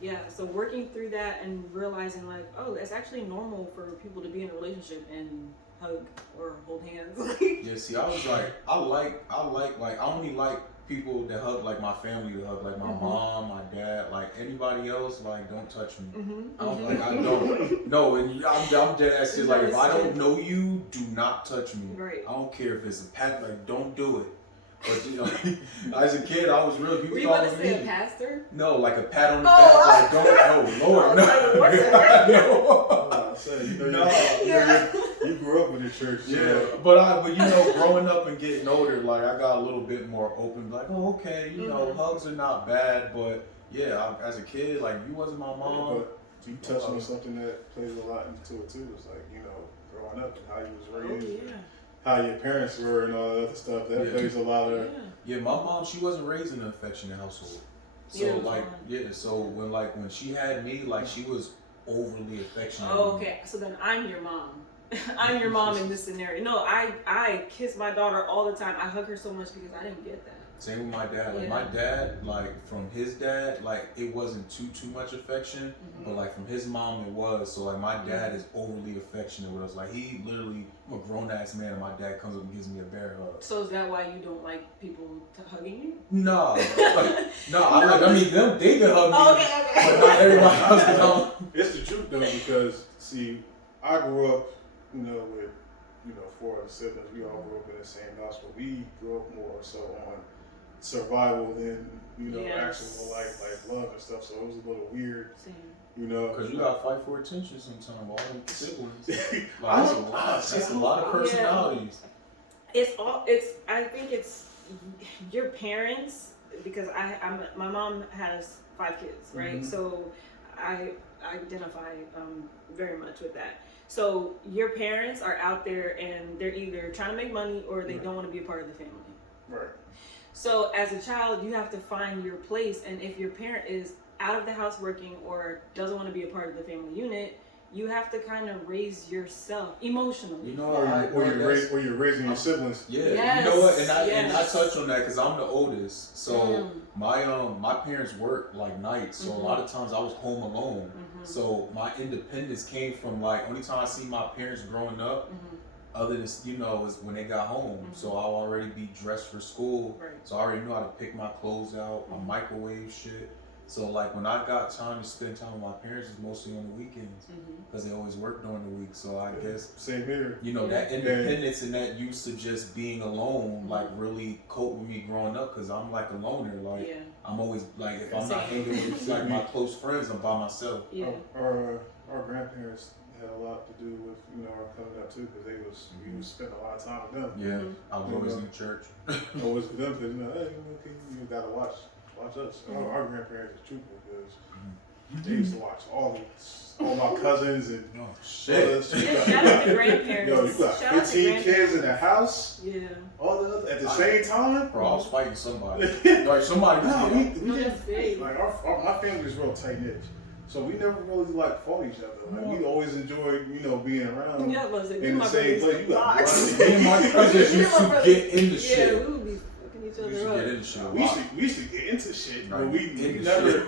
yeah. So working through that and realizing like, oh, it's actually normal for people to be in a relationship and hug or hold hands. Yeah, see, I was like, I like, I only like people that hug, like my family to hug, like my mom, my dad, like anybody else, like don't touch me. I don't, no, and I'm dead ass serious. Like if I don't know you, do not touch me. Right. I don't care if it's a pat, like don't do it. But you know, as a kid, I was really. Were you about to say a pastor? No, like a pat on the back. Like don't. Oh Lord, no. You grew up in the church. Yeah, but you know, growing up and getting older, like I got a little bit more open. Like, oh, okay, you know, hugs are not bad, but yeah, as a kid, like you wasn't my mom. But you touched on something that plays a lot into it too. It's like, you know, growing up and how you was raised. Oh, yeah. How your parents were and all that other stuff. That plays a lot of. Yeah, my mom, she wasn't raised in an affectionate household. So so when she had me, like she was overly affectionate. Oh, okay. So then I'm your mom. I'm your mom in this scenario. No, I kiss my daughter all the time. I hug her so much because I didn't get that. Same with my dad. Like my dad, like from his dad, like it wasn't too much affection, but like from his mom it was. So like my dad is overly affectionate with us. Like he literally, I'm a grown ass man, and my dad comes up and gives me a bear hug. So is that why you don't like people hugging you? No, I mean them, they can hug me, but not everybody else. It's the truth though, because see, I grew up, you know, with 4 other siblings. We all grew up in the same house, but we grew up more so on survival than actual like love and stuff. So it was a little weird, because you gotta fight for attention sometimes. All the siblings, that's a lot of personalities. I think it's your parents, because my mom has 5 kids, right? So I identify very much with that. So your parents are out there and they're either trying to make money or they don't want to be a part of the family. Right. So as a child, you have to find your place, and if your parent is out of the house working or doesn't want to be a part of the family unit, you have to kind of raise yourself emotionally. You know, or you're raising your siblings. Yeah, you know what? And I touch on that because I'm the oldest. So my parents work like nights, so a lot of times I was home alone. So my independence came from like only time I see my parents growing up. Other than, is when they got home. So I'll already be dressed for school. Right. So I already knew how to pick my clothes out, my microwave shit. So like when I got time to spend time with my parents, it's mostly on the weekends because they always work during the week. So I guess same here. That independence and that used to just being alone, like really cope with me growing up because I'm like a loner. Like I'm always like if I'm not hanging with like my close friends, I'm by myself. Yeah. Our grandparents had a lot to do with our coming up too, because we would spend a lot of time with them. Yeah, I was always in the church. Always with them because you gotta watch us. Our grandparents are truthful because they used to watch all my cousins and shit. Shout out to grandparents. You got 15 kids in the house. Yeah. All the others at the same time. Bro, I was fighting somebody. Like somebody was like my family is real tight knit. So we never really like fought each other. Like we always enjoyed, being around in the same place. You got me and my cousins used to get into shit. Yeah, we would be fucking each other up. Get into shit. We used to get into shit, but we never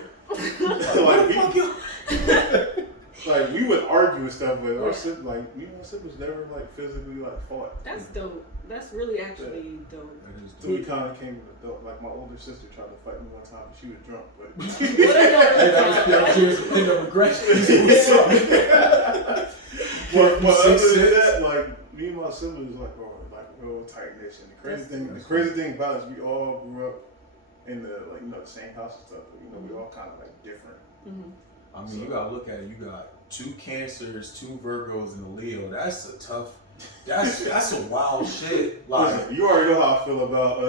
like we would argue and stuff, but our siblings never like physically like fought. That's dope. That's really actually dope. So we kind of came with adult. Like my older sister tried to fight me one time, but she was drunk. But but other than that, like me and my siblings, like real tight knit. And the crazy thing about it is we all grew up in the the same house and stuff. But, we all kind of like different. I mean, you gotta look at it. You got 2 Cancers, 2 Virgos, and a Leo. That's a tough. That's a wild shit. Like listen, you already know how I feel about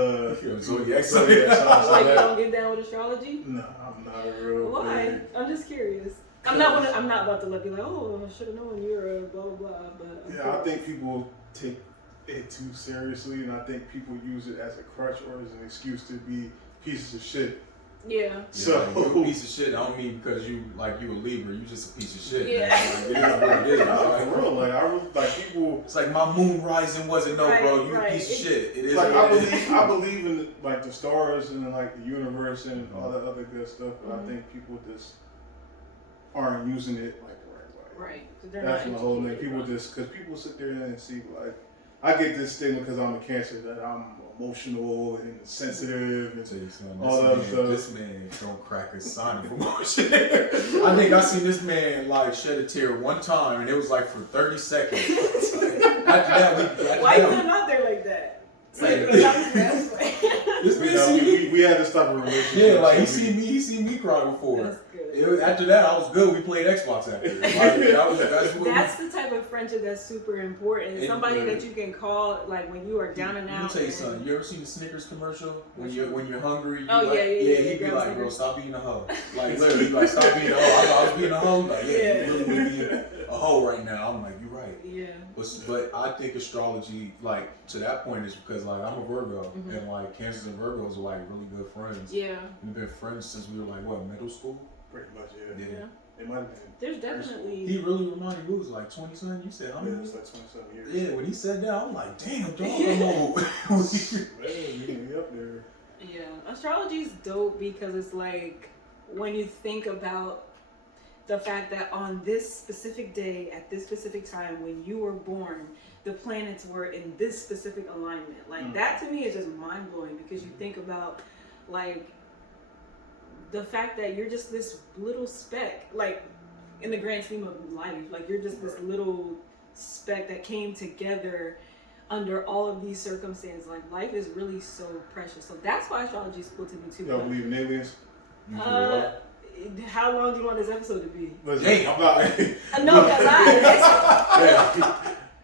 zodiac. Like you don't get down with astrology? No, I'm not a real. Why? Big. I'm just curious. I'm not about to look be like, oh, I should have known you're a blah blah blah. But I think people take it too seriously, and I think people use it as a crutch or as an excuse to be pieces of shit. Yeah. So like, you a piece of shit. I don't mean because you a Libra. You just a piece of shit. Yeah. Man. Like, it is what it is. Like, for real, like I really like people. It's like my moon rising wasn't no, Right, bro. You right. a piece of shit. It is Like what it is. I believe in like the stars and like the universe and all that other good stuff, but I think people just aren't using it like the right way. Right. 'Cause they're That's not my whole thing. educated, People bro. just because people sit there and see like I get this stigma because I'm a Cancer that I'm emotional and sensitive and Tell you something, all that stuff. This man don't crack a sign of emotion. I think I seen this man like shed a tear one time, and it was like for 30 seconds. After that, Why you put him out there like that? This man see me. We had this type of relationship. Yeah, like he seen me cry before. That's good. After that, I was good. We played Xbox after. Like, That's the type of friendship that's super important. And, Somebody that you can call like when you are down and out. Let me tell you something. You ever seen the Snickers commercial when you're hungry? Oh, like, yeah. He'd be like, Snickers. bro, stop being a hoe. Like literally, like stop being a hoe. I thought I was being a hoe. Like you really being a hoe right now. I'm like, you're right. Yeah. But I think astrology, like to that point, is because like I'm a Virgo, and like Cancers and Virgos are like really good friends. Yeah. We've been friends since we were like what, middle school? Pretty much, yeah. Yeah. It might have been. There's definitely. He really reminded me. It was like 20 something. You said how many? Yeah, it's like 27 years. Yeah, when he said that, I'm like, damn, dog, I'm old. Man, you up there. Yeah, astrology is dope because it's like when you think about the fact that on this specific day at this specific time when you were born, the planets were in this specific alignment. Like that to me is just mind blowing because you think about like the fact that you're just this little speck, like in the grand scheme of life, like you're just this little speck that came together under all of these circumstances. Like life is really so precious. So that's why astrology is cool to me too. Y'all believe in aliens? How long do you want this episode to be? Hey, I'm not. No, because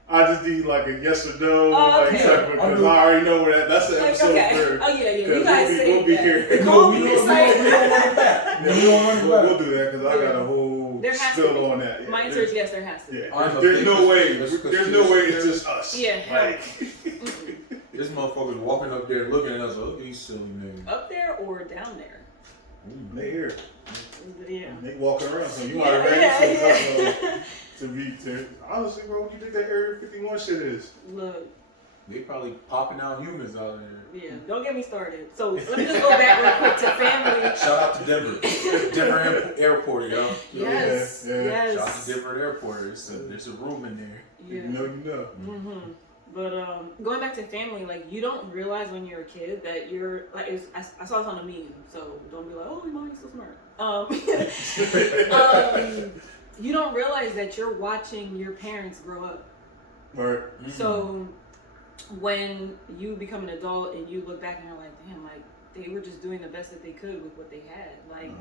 I just need like a yes or no, Oh, like okay. type of, because I already know where that's the episode for. Oh yeah, you Because guys we'll be here. No, we don't run it back. We don't run it back. We'll do that because I got a whole There has to spill be. on that. Yeah, Mine says yes, there has to be. yeah. There's no way. There's no way it's just us. Yeah, Like, This motherfucker's walking up there looking at us like, look at these silly niggas. Up there or down there? they here. Yeah. They walking around. So you might Yeah, have yeah. to honestly, bro, what you think that Area 51 shit is? Look, They probably popping out humans out there. yeah, don't get me started. So let me just go back real quick to family. Shout out to Denver. Denver Airport, yo. Yes, Yeah, yeah. yes. Shout out to Denver Airport. There's a room in there. Yeah. You know. Mm-hmm. But going back to family, like you don't realize when you're a kid that you're like I saw this on a meme, so don't be like, oh, your mommy's so smart. You don't realize that you're watching your parents grow up. Right. So when you become an adult and you look back and you're like, damn, like they were just doing the best that they could with what they had. Like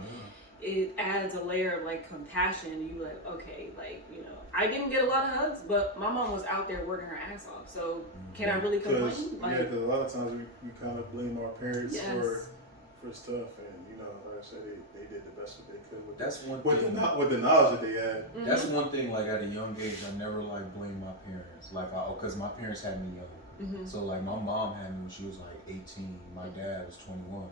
it adds a layer of like compassion. You like, okay, like, you know, I didn't get a lot of hugs, but my mom was out there working her ass off. So can I really complain? Yeah, because a lot of times we kind of blame our parents Yes. for stuff, and you know, like I said, they did the best that they could with That's one with thing. the knowledge that they had. Mhm. That's one thing. Like at a young age, I never like blamed my parents. Like, because my parents had me young. Mhm. So like my mom had me when she was like 18. My dad was 21.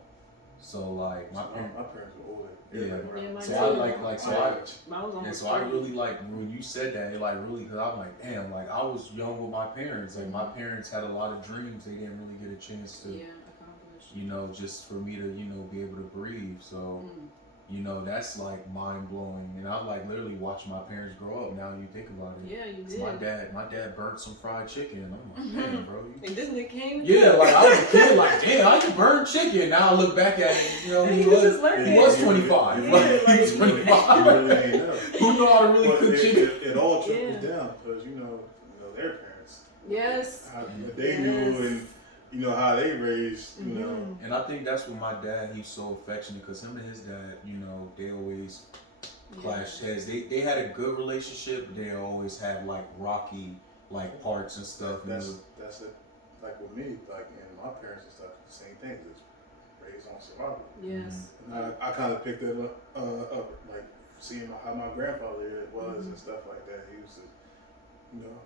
So like my parents. My parents were older. Yeah. Yeah, mine So too. I like so I. Mine was And almost so I 30. really like when you said that, it like really, because I'm like, damn, like I was young with my parents. Like my parents had a lot of dreams they didn't really get a chance to, Yeah, accomplished. you know, just for me to, you know, be able to breathe. So, you know, that's like mind blowing. And I like literally watched my parents grow up. Now you think about it. Yeah, you So did. my dad burnt some fried chicken. And I'm like, damn, bro. And this nigga came. Yeah, like I was a kid, like damn, I can burn chicken. Now I look back at it, you know, He was just learning. he was 25. Yeah, Like, he was like, 25. You really ain't know. Who know how to really But cook chicken? it all trickles Yeah. down because you know their parents, Yes. what they knew, and you know how they raised, you know. And I think that's what my dad, he's so affectionate because him and his dad, you know, they always clashed heads. They had a good relationship, but they always had like rocky like parts and stuff. That's it. Like with me, like and my parents and stuff, the same thing. Just raised on survival. Yes. And I kind of picked that up, like seeing how my grandfather was and stuff like that. He used to,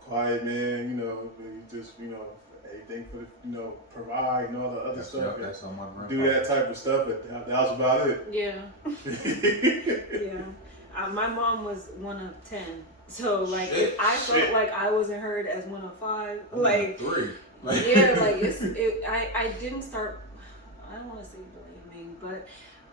quiet man, you just, anything for the, provide and all the other That's, stuff. that's how my grandpa Do that type of stuff, but that was about it. Yeah. Yeah. My mom was one of 10. So, like, if I felt like I wasn't heard as one of 5, like, 3. yeah, like, I didn't start, I don't want to say blaming, but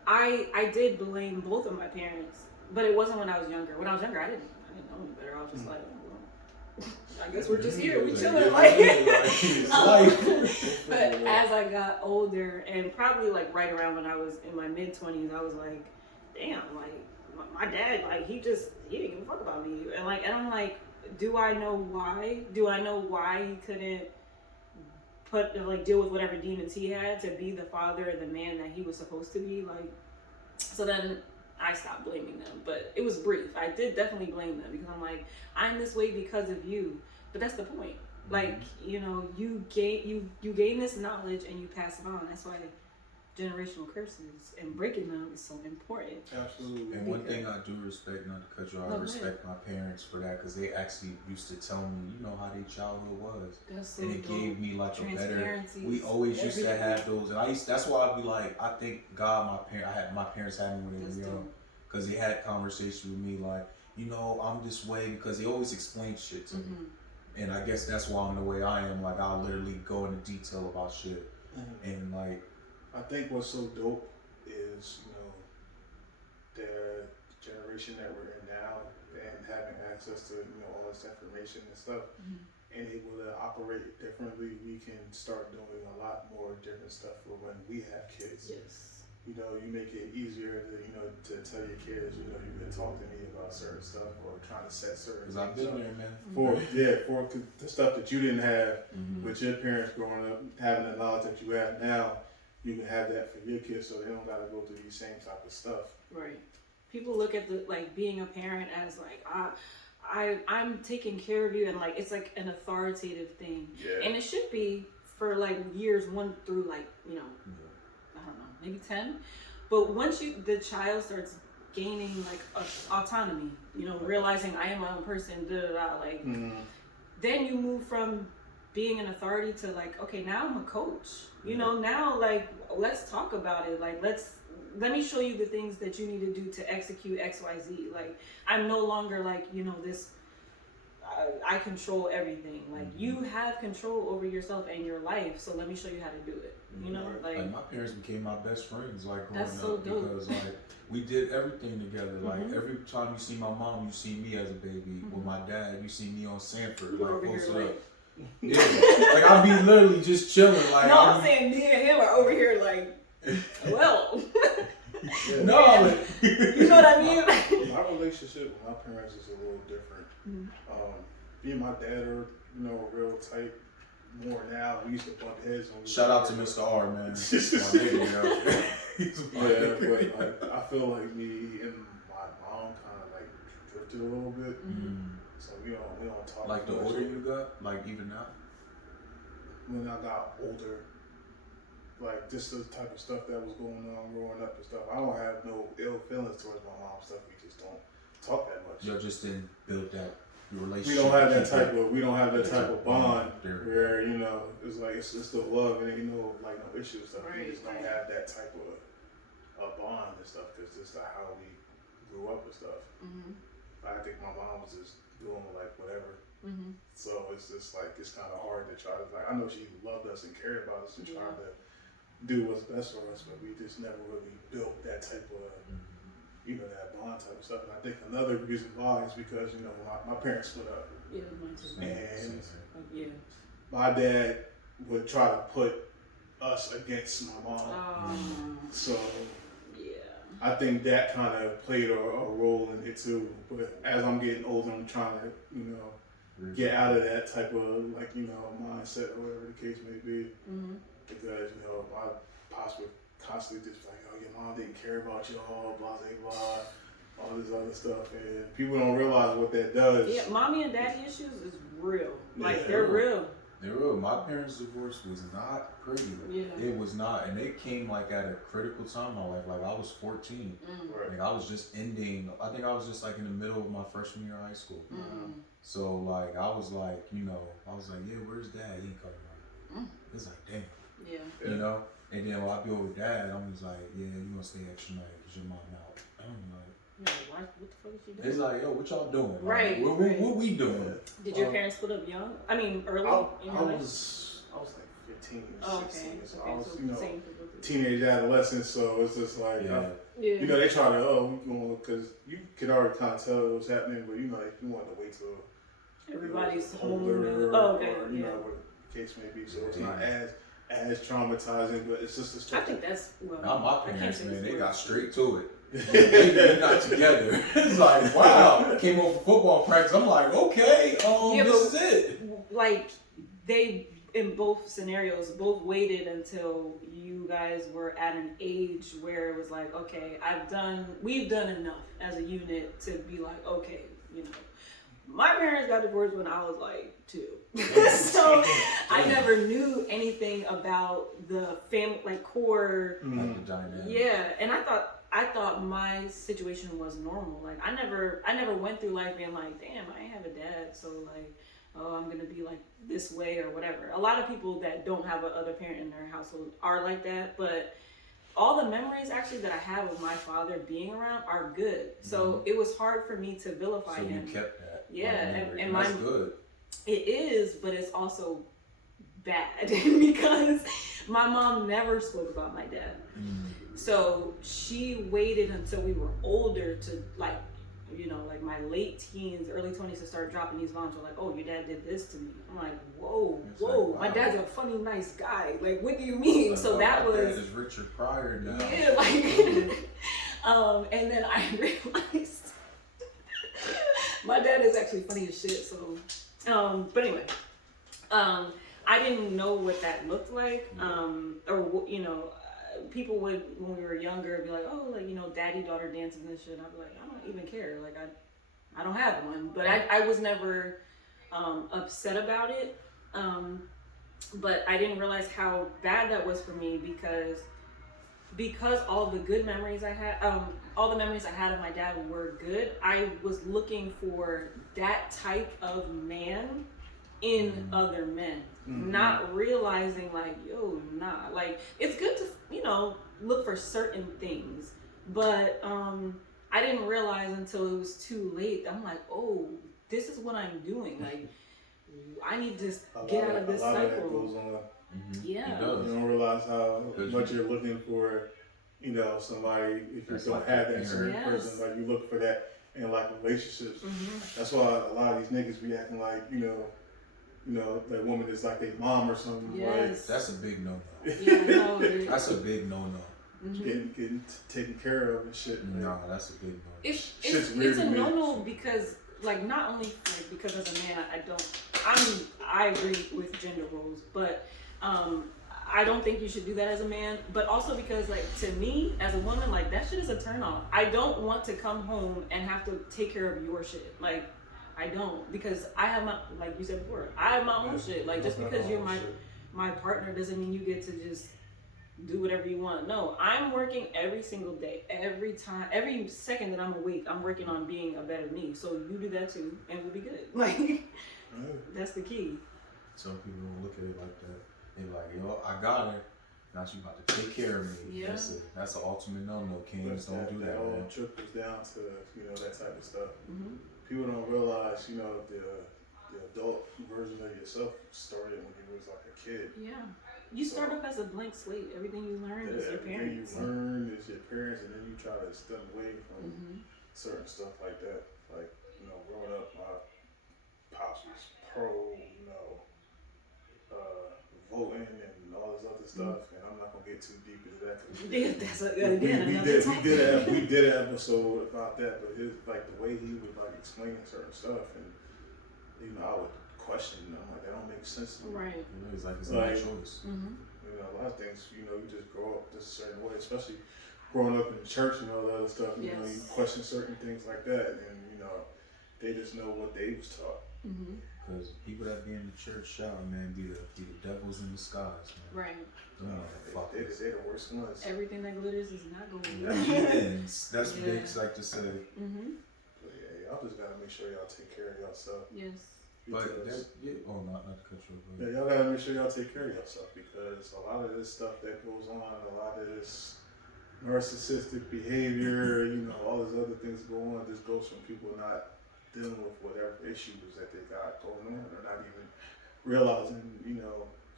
I did blame both of my parents, but it wasn't when I was younger. When I was younger, I didn't know any better. I was just like, well, I guess we're just here, we chilling, like, but as I got older, and probably, like, right around when I was in my mid-20s, I was like, damn, like, my dad, like, he didn't give a fuck about me. And I'm like, do I know why? Do I know why he couldn't deal with whatever demons he had to be the father and the man that he was supposed to be? Like, so then I stopped blaming them. But it was brief. I did definitely blame them because I'm like, I'm this way because of you. But that's the point. Like, you gain this knowledge and you pass it on. That's why generational curses and breaking them is so important. Absolutely. And one thing I do respect, not to cut you off, I respect my parents for that, because they actually used to tell me, how their childhood was. That's so and it dope. gave me like a better. We always used to have those, and that's why I'd be like, I thank God my parents had me when they were young, because they had conversation with me like, I'm this way, because they always explained shit to me. And I guess that's why I'm the way I am. Like, I'll literally go into detail about shit. And like, I think what's so dope is, the generation that we're in now and having access to, all this information and stuff, and able to operate differently, we can start doing a lot more different stuff for when we have kids. Yes. You make it easier to tell your kids, you can talk to me about certain stuff or trying to set certain things I've been up. there, man. For the stuff that you didn't have with your parents growing up, having the knowledge that you have now, you can have that for your kids, so they don't gotta go through these same type of stuff. Right. People look at being a parent as like, I'm taking care of you, and like it's like an authoritative thing. Yeah. And it should be for like years 1 through I don't know, maybe 10. But once the child starts gaining like autonomy, realizing I am my own person, then you move from being an authority to like, okay, now I'm a coach. Now like let's talk about it. Like let me show you the things that you need to do to execute XYZ. Like I'm no longer like, this I control everything. Like you have control over yourself and your life, so let me show you how to do it. Like my parents became my best friends, like growing that's so up, dope. because like we did everything together. Like every time you see my mom, you see me as a baby. With my dad, you see me on Sanford, like posted up. Yeah, like I'll be literally just chilling. Like I'm saying me and him are over here like, well. No, you know what I mean? My relationship with my parents is a little different. Me and my dad are, real tight more now. We used to bump heads on. Shout out to Mr. R, man. But I feel like me and my mom kind of like drifted a little bit. So we don't talk. Like the older you got, like even now. When I got older, like just the type of stuff that was going on growing up and stuff. I don't have no ill feelings towards my mom stuff. We just don't talk that much. Y'all just didn't build that relationship. We don't have that type of bond where it's like it's still love and like no issues stuff. We just don't have that type of bond and stuff because this is how we grew up and stuff. I think my mom was just doing like whatever. So it's just like it's kind of hard to try to like. I know she loved us and cared about us and tried to do what's best for us, but we just never really built that type of that bond type of stuff. And I think another reason why is because my parents split up. Yeah, mine too. And my dad would try to put us against my mom. So I think that kind of played a role in it too. But as I'm getting older, I'm trying to, get out of that type of mindset or whatever the case may be. Because, my pops would constantly just like, oh, your mom didn't care about y'all, blah, blah, blah, all this other stuff. And people don't realize what that does. Yeah, mommy and daddy issues is real. Like, they're real. My parents' divorce was not pretty. Yeah. It was not, and it came like at a critical time in my life. Like I was 14. Right. Like I was just ending. I think I was just like in the middle of my freshman year of high school. So like I was like, I was like, yeah, where's dad? He ain't coming. It's like, damn. Yeah. You know. And then when I be over with dad, I'm just like, yeah, you gonna stay extra night because your mom out. I'm like. Yeah, what the fuck is she doing? It's like, yo, what y'all doing? Like, Right. What we doing? Did your parents split up young? I mean, early? I was like 15 or 16, so I was, teenage adolescent, so it's just like, they try to, because you could already kind of tell it was happening, but you wanted to wait till everybody's older, or, what the case may be, so it's not as traumatizing, but it's just a story. I think that's, not my parents, man, they got straight to it. They're not together. It's like, wow, came over football practice. I'm like, okay, this is it. Like, they, in both scenarios, both waited until you guys were at an age where it was like, okay, we've done enough as a unit to be like, okay, My parents got divorced when I was like 2. So I never knew anything about the family, like core. Yeah, and I thought my situation was normal. Like I never went through life being like, damn, I ain't have a dad, so like, oh, I'm gonna be like this way or whatever. A lot of people that don't have another parent in their household are like that, but all the memories actually that I have of my father being around are good. So it was hard for me to vilify him. So you kept that. Yeah, and that's good. It is, but it's also bad because my mom never spoke about my dad. So she waited until we were older to like my late teens, early 20s to start dropping these bombs. We're like, oh, your dad did this to me. I'm like, whoa, like, wow. My dad's a funny, nice guy. Like, what do you mean? Like, so that was. Dad is Richard Pryor now. Yeah, like, and then I realized my dad is actually funny as shit. So, but anyway, I didn't know what that looked like, people would, when we were younger, be like, oh, like, daddy-daughter dances and shit. I'd be like, I don't even care. Like, I don't have one. But I was never upset about it. But I didn't realize how bad that was for me because all the good memories I had, all the memories I had of my dad were good. I was looking for that type of man in other men. Not realizing like, yo, nah, like it's good to, look for certain things, but I didn't realize until it was too late. I'm like, oh, this is what I'm doing. Like, I need to get out of this cycle. Of that goes on. Yeah, you don't realize how much you're looking for, somebody, if you don't have that certain person, like you look for that in like relationships. That's why a lot of these niggas be acting like, that woman is like their mom or something. Yes. Like, that's a big no-no. Yeah, no, that's a big no-no. Getting taken care of and shit. No, that's a big no-no. It's a no-no because, like, not only like, because as a man, I agree with gender roles, but I don't think you should do that as a man, but also because, like, to me, as a woman, like, that shit is a turn off. I don't want to come home and have to take care of your shit. Like, I don't, because I have my, like you said before, I have my own shit. Like, just because you're my partner doesn't mean you get to just do whatever you want. No, I'm working every single day, every second that I'm awake, I'm working on being a better me. So you do that too, and we'll be good. Like, that's the key. Some people don't look at it like that. They're like, yo, I got her. Now she about to take care of me. Yeah. That's the ultimate no-no. Kings don't do that. That whole man. trickles down to that type of stuff. People don't realize, the adult version of yourself started when you was like a kid. Yeah. You start off as a blank slate. Everything you learn is your parents. Everything you learn is your parents, and then you try to stem away from certain stuff like that. Like, growing up, my pops was pro, voting and all this other stuff, and I'm not gonna get too deep into that. We did an episode about that, but the way he would like explain certain stuff, and I would question. I'm like, that don't make sense to me. Right. It's like it's not a choice. A lot of things, you just grow up this certain way, especially growing up in the church and all that other stuff. You question certain things like that, and They just know what they was taught. Because people that be in the church shouting, man, be the devils in disguise, man. Right. They're the worst ones. Everything that glitters is not gold. That's what they like to say. But yeah, y'all just gotta make sure y'all take care of yourself. Yes. But not to cut you off. Yeah, y'all gotta make sure y'all take care of yourself, because a lot of this stuff that goes on, a lot of this narcissistic behavior, all these other things go on, this goes from people not dealing with whatever issues that they got going on, or not even realizing,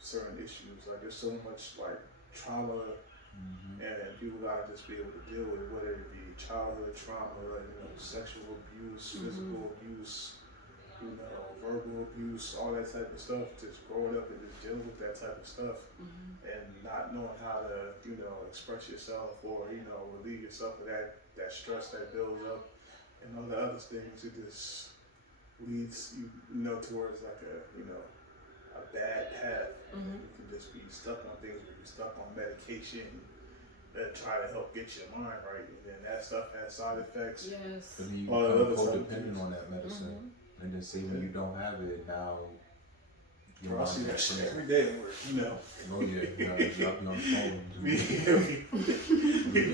certain issues. Like, there's so much like trauma, and people gotta just be able to deal with it, whether it be childhood trauma, sexual abuse, physical abuse, verbal abuse, all that type of stuff. Just growing up and just dealing with that type of stuff, and not knowing how to, express yourself, or relieve yourself of that stress that builds up, and all the other things. It just leads towards like a bad path. You can just be stuck on things, where you're stuck on medication that try to help get your mind right, and then that stuff has side effects. Yes. But then you become codependent on that medicine, and then see when you don't have it now. I see that shit every day at work, Oh yeah, y'all be on the phone. We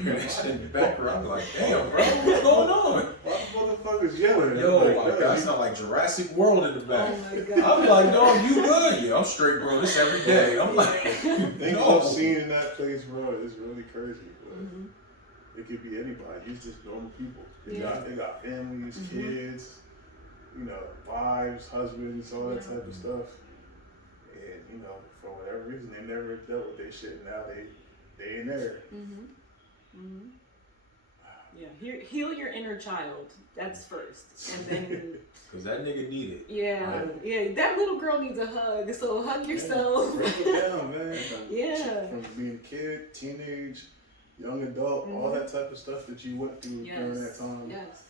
That shit in the background, like, damn, bro, what's going on? Why the motherfuckers yelling? Yo, my God, it's not like Jurassic World in the back. Oh my God. I'm like, dog, you good? Yeah, I'm straight, bro. This every day. I'm like, things I've seen in that place, bro, is really crazy. But it could be anybody. It's just normal people. They got families, kids, wives, husbands, all that type of stuff. And for whatever reason, they never dealt with their shit. Now they in there. Yeah, heal your inner child. That's first, and then. Cause that nigga need it. Yeah, that little girl needs a hug. So hug yourself. Break it down, man. From being a kid, teenage, young adult, all that type of stuff that you went through during that time. Yes.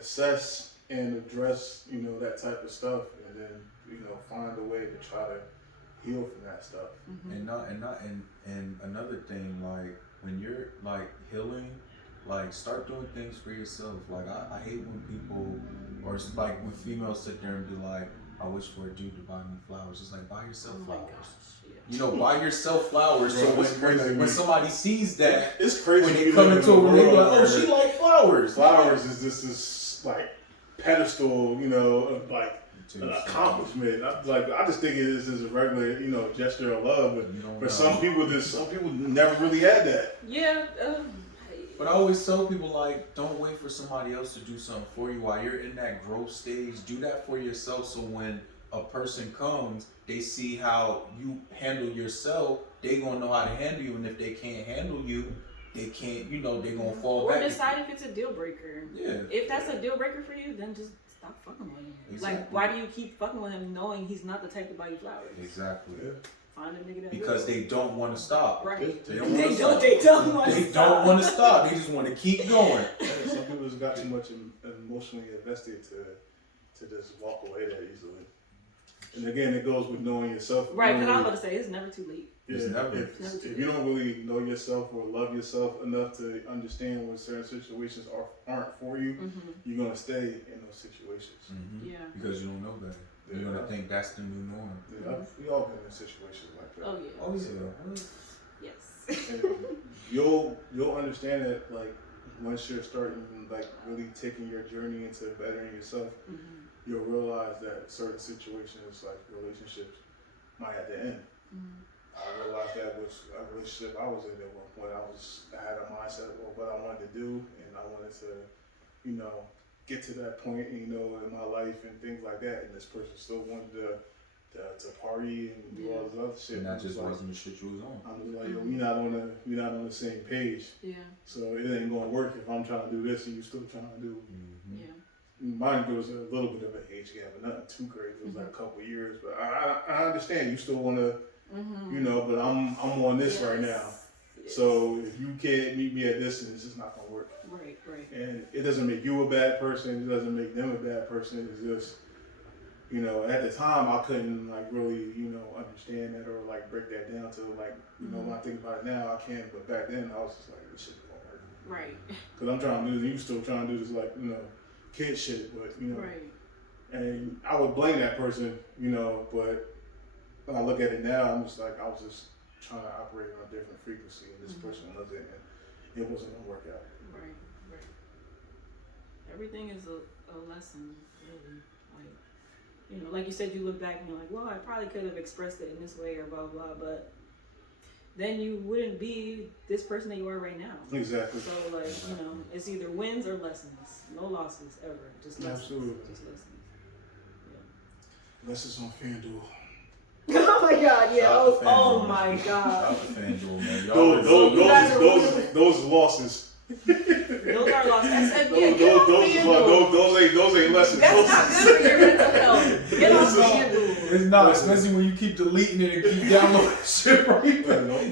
Assess and address, that type of stuff, and then, find a way to try to heal from that stuff. And another thing, like when you're like healing, like start doing things for yourself. Like I hate when people, or it's like when females sit there and be like, I wish for a dude to buy me flowers. It's like, buy yourself flowers. Buy yourself flowers. Bro, so when somebody sees that, it's crazy when they come into a room, they're like, oh, she like flowers. Flowers is just this like pedestal, of like an accomplishment. I just think it is just a regular, gesture of love. But for some people never really had that. Yeah. But I always tell people, like, don't wait for somebody else to do something for you while you're in that growth stage. Do that for yourself, so when a person comes, they see how you handle yourself, they gonna know how to handle you. And if they can't handle you, they can't, they gonna fall back. Or decide if it's a deal breaker. Yeah. If that's a deal breaker for you, then just stop fucking with him. Exactly. Like, why do you keep fucking with him knowing he's not the type to buy you flowers? Exactly. Yeah. Find a nigga that because they don't want to stop. Right. They don't want to stop. They don't want to stop. They don't want to stop. They just want to keep going. Yeah, some people just got too much emotionally invested to just walk away that easily. And again, it goes with knowing yourself. Right, because I'm about to say, it's never too late. Yeah, if you don't really know yourself or love yourself enough to understand when certain situations aren't for you, you're going to stay in those situations. Yeah. Because you don't know better. You're going to think that's the new norm. Yeah, we all been in situations like that. Oh, yeah. Oh, yeah. Yes. And you'll understand that, like, once you're starting, like, really taking your journey into bettering yourself, you'll realize that certain situations, like relationships, might have to end. I realized that with a relationship I was in at one point. I had a mindset of what I wanted to do, and I wanted to, get to that point, in my life and things like that. And this person still wanted to party and do all this other shit. And that just wasn't the shit you was on. I'm just like, yo, we're not on the same page. Yeah. So it ain't gonna work if I'm trying to do this and you still trying to do. Yeah. Mine, there was a little bit of an age gap, but nothing too crazy. It was like a couple of years, but I understand you still want to, but I'm on this right now. Yes. So if you can't meet me at this, it's just not gonna work. Right. And it doesn't make you a bad person. It doesn't make them a bad person. It's just, at the time I couldn't like really, understand that or like break that down to like, when I think about it now, I can. But back then I was just like, this shit ain't gonna work. Right. Because I'm trying to do, you still trying to do this like, kid shit, but you know, Right. and I would blame that person, you know, but when I look at it now, I'm just like, I was just trying to operate on a different frequency, and this person wasn't, and it wasn't gonna work out. Right. Everything is a lesson, really. Like, you know, like you said, you look back and you're like, well, I probably could have expressed it in this way or blah blah, but then you wouldn't be this person that you are right now. Exactly. So like, you know, it's either wins or lessons. No losses ever. Just lessons. Absolutely. Just lessons. Lessons on FanDuel. Oh my god, yeah. Shout out to Oh FanDuel. my Shout god. out to FanDuel, man. Y'all Those losses. Those are lost. I said, yeah, get off FanDuel. Those ain't lessons. That's not good for your mental health. Get off FanDuel. It's not, especially when you keep deleting it and keep downloading shit right.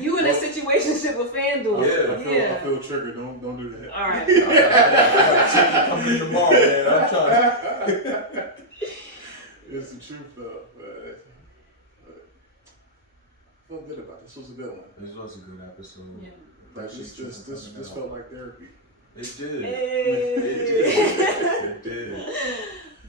You in a situationship with FanDuel. Yeah, I feel triggered. Don't do that. All right. I got a chicken coming in tomorrow, man. I'm trying to. It's the truth, though. But I feel good about this. This was a good one. This was a good episode. Yeah. Like, this felt like therapy. It did. Hey. It did.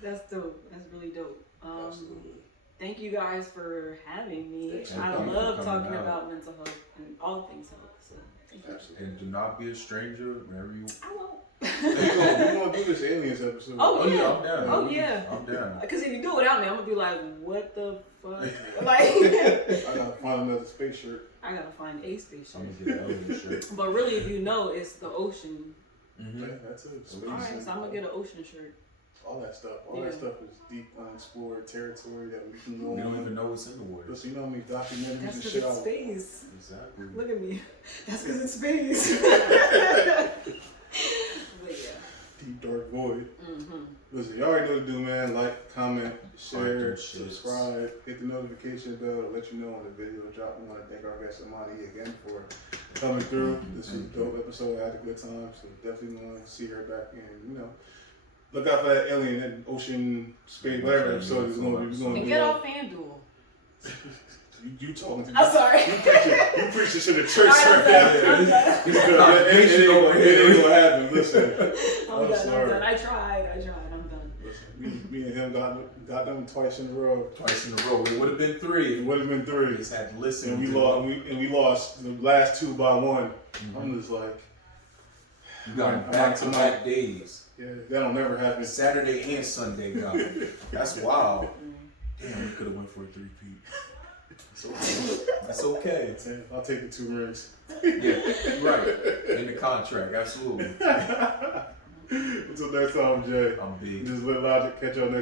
That's dope. That's really dope. Absolutely. Thank you guys for having me. Thanks for I coming. love Coming talking out. about mental health and all things health. So thank you. Absolutely. And do not be a stranger whenever you. I won't. We're gonna do this aliens episode. Oh, yeah. I'm down. Oh, yeah. I'm down. Because if you do it without me, I'm gonna be like, what the fuck? Like, I gotta find another space shirt. I gotta find a spaceship. I'm gonna get an shirt. But really, if you know, it's the ocean. Mm-hmm. Yeah, that's it. Space All right, and so I'm gonna get an ocean shirt. all that stuff. All Yeah. that stuff is deep, unexplored territory that we can go We on. don't even know what's in the water. Listen, you know how many documentaries That's and because shit it's out. space. Exactly. Look at me. That's because it's space. But yeah. Deep dark void. Mm-hmm. Listen, y'all already know what to do, man. Like, comment, share, Like, shit. subscribe, hit the notification bell to let you know when the video drop. We want to thank our guest Amani again for coming through. This was a dope episode. I had a good time, so definitely want to see her back. And you know, look out for that alien and ocean space whatever episode is going to be. We're gonna And do get that. off FanDuel. You talking to me? I'm sorry. You preach this in the church I'm right done. now. I'm done. It ain't gonna happen. Listen. I'm done. sorry. I'm done. I tried. I'm done. Listen, me and him got them twice in a row. Twice in a row. It would have been 3. It would have been 3. We just had to listen. And we to lost. it. We lost the last 2 by 1. Mhm. I'm just like, You got back-to-back days. yeah, that'll never happen. Saturday and Sunday got it. That's wild. Damn, we could have went for a 3-peat. It's okay. That's okay. I'll take the 2 rings. Yeah, right. In the contract, absolutely. Until next time, Jay. I'm big. This is Lit Logic. Catch y'all next.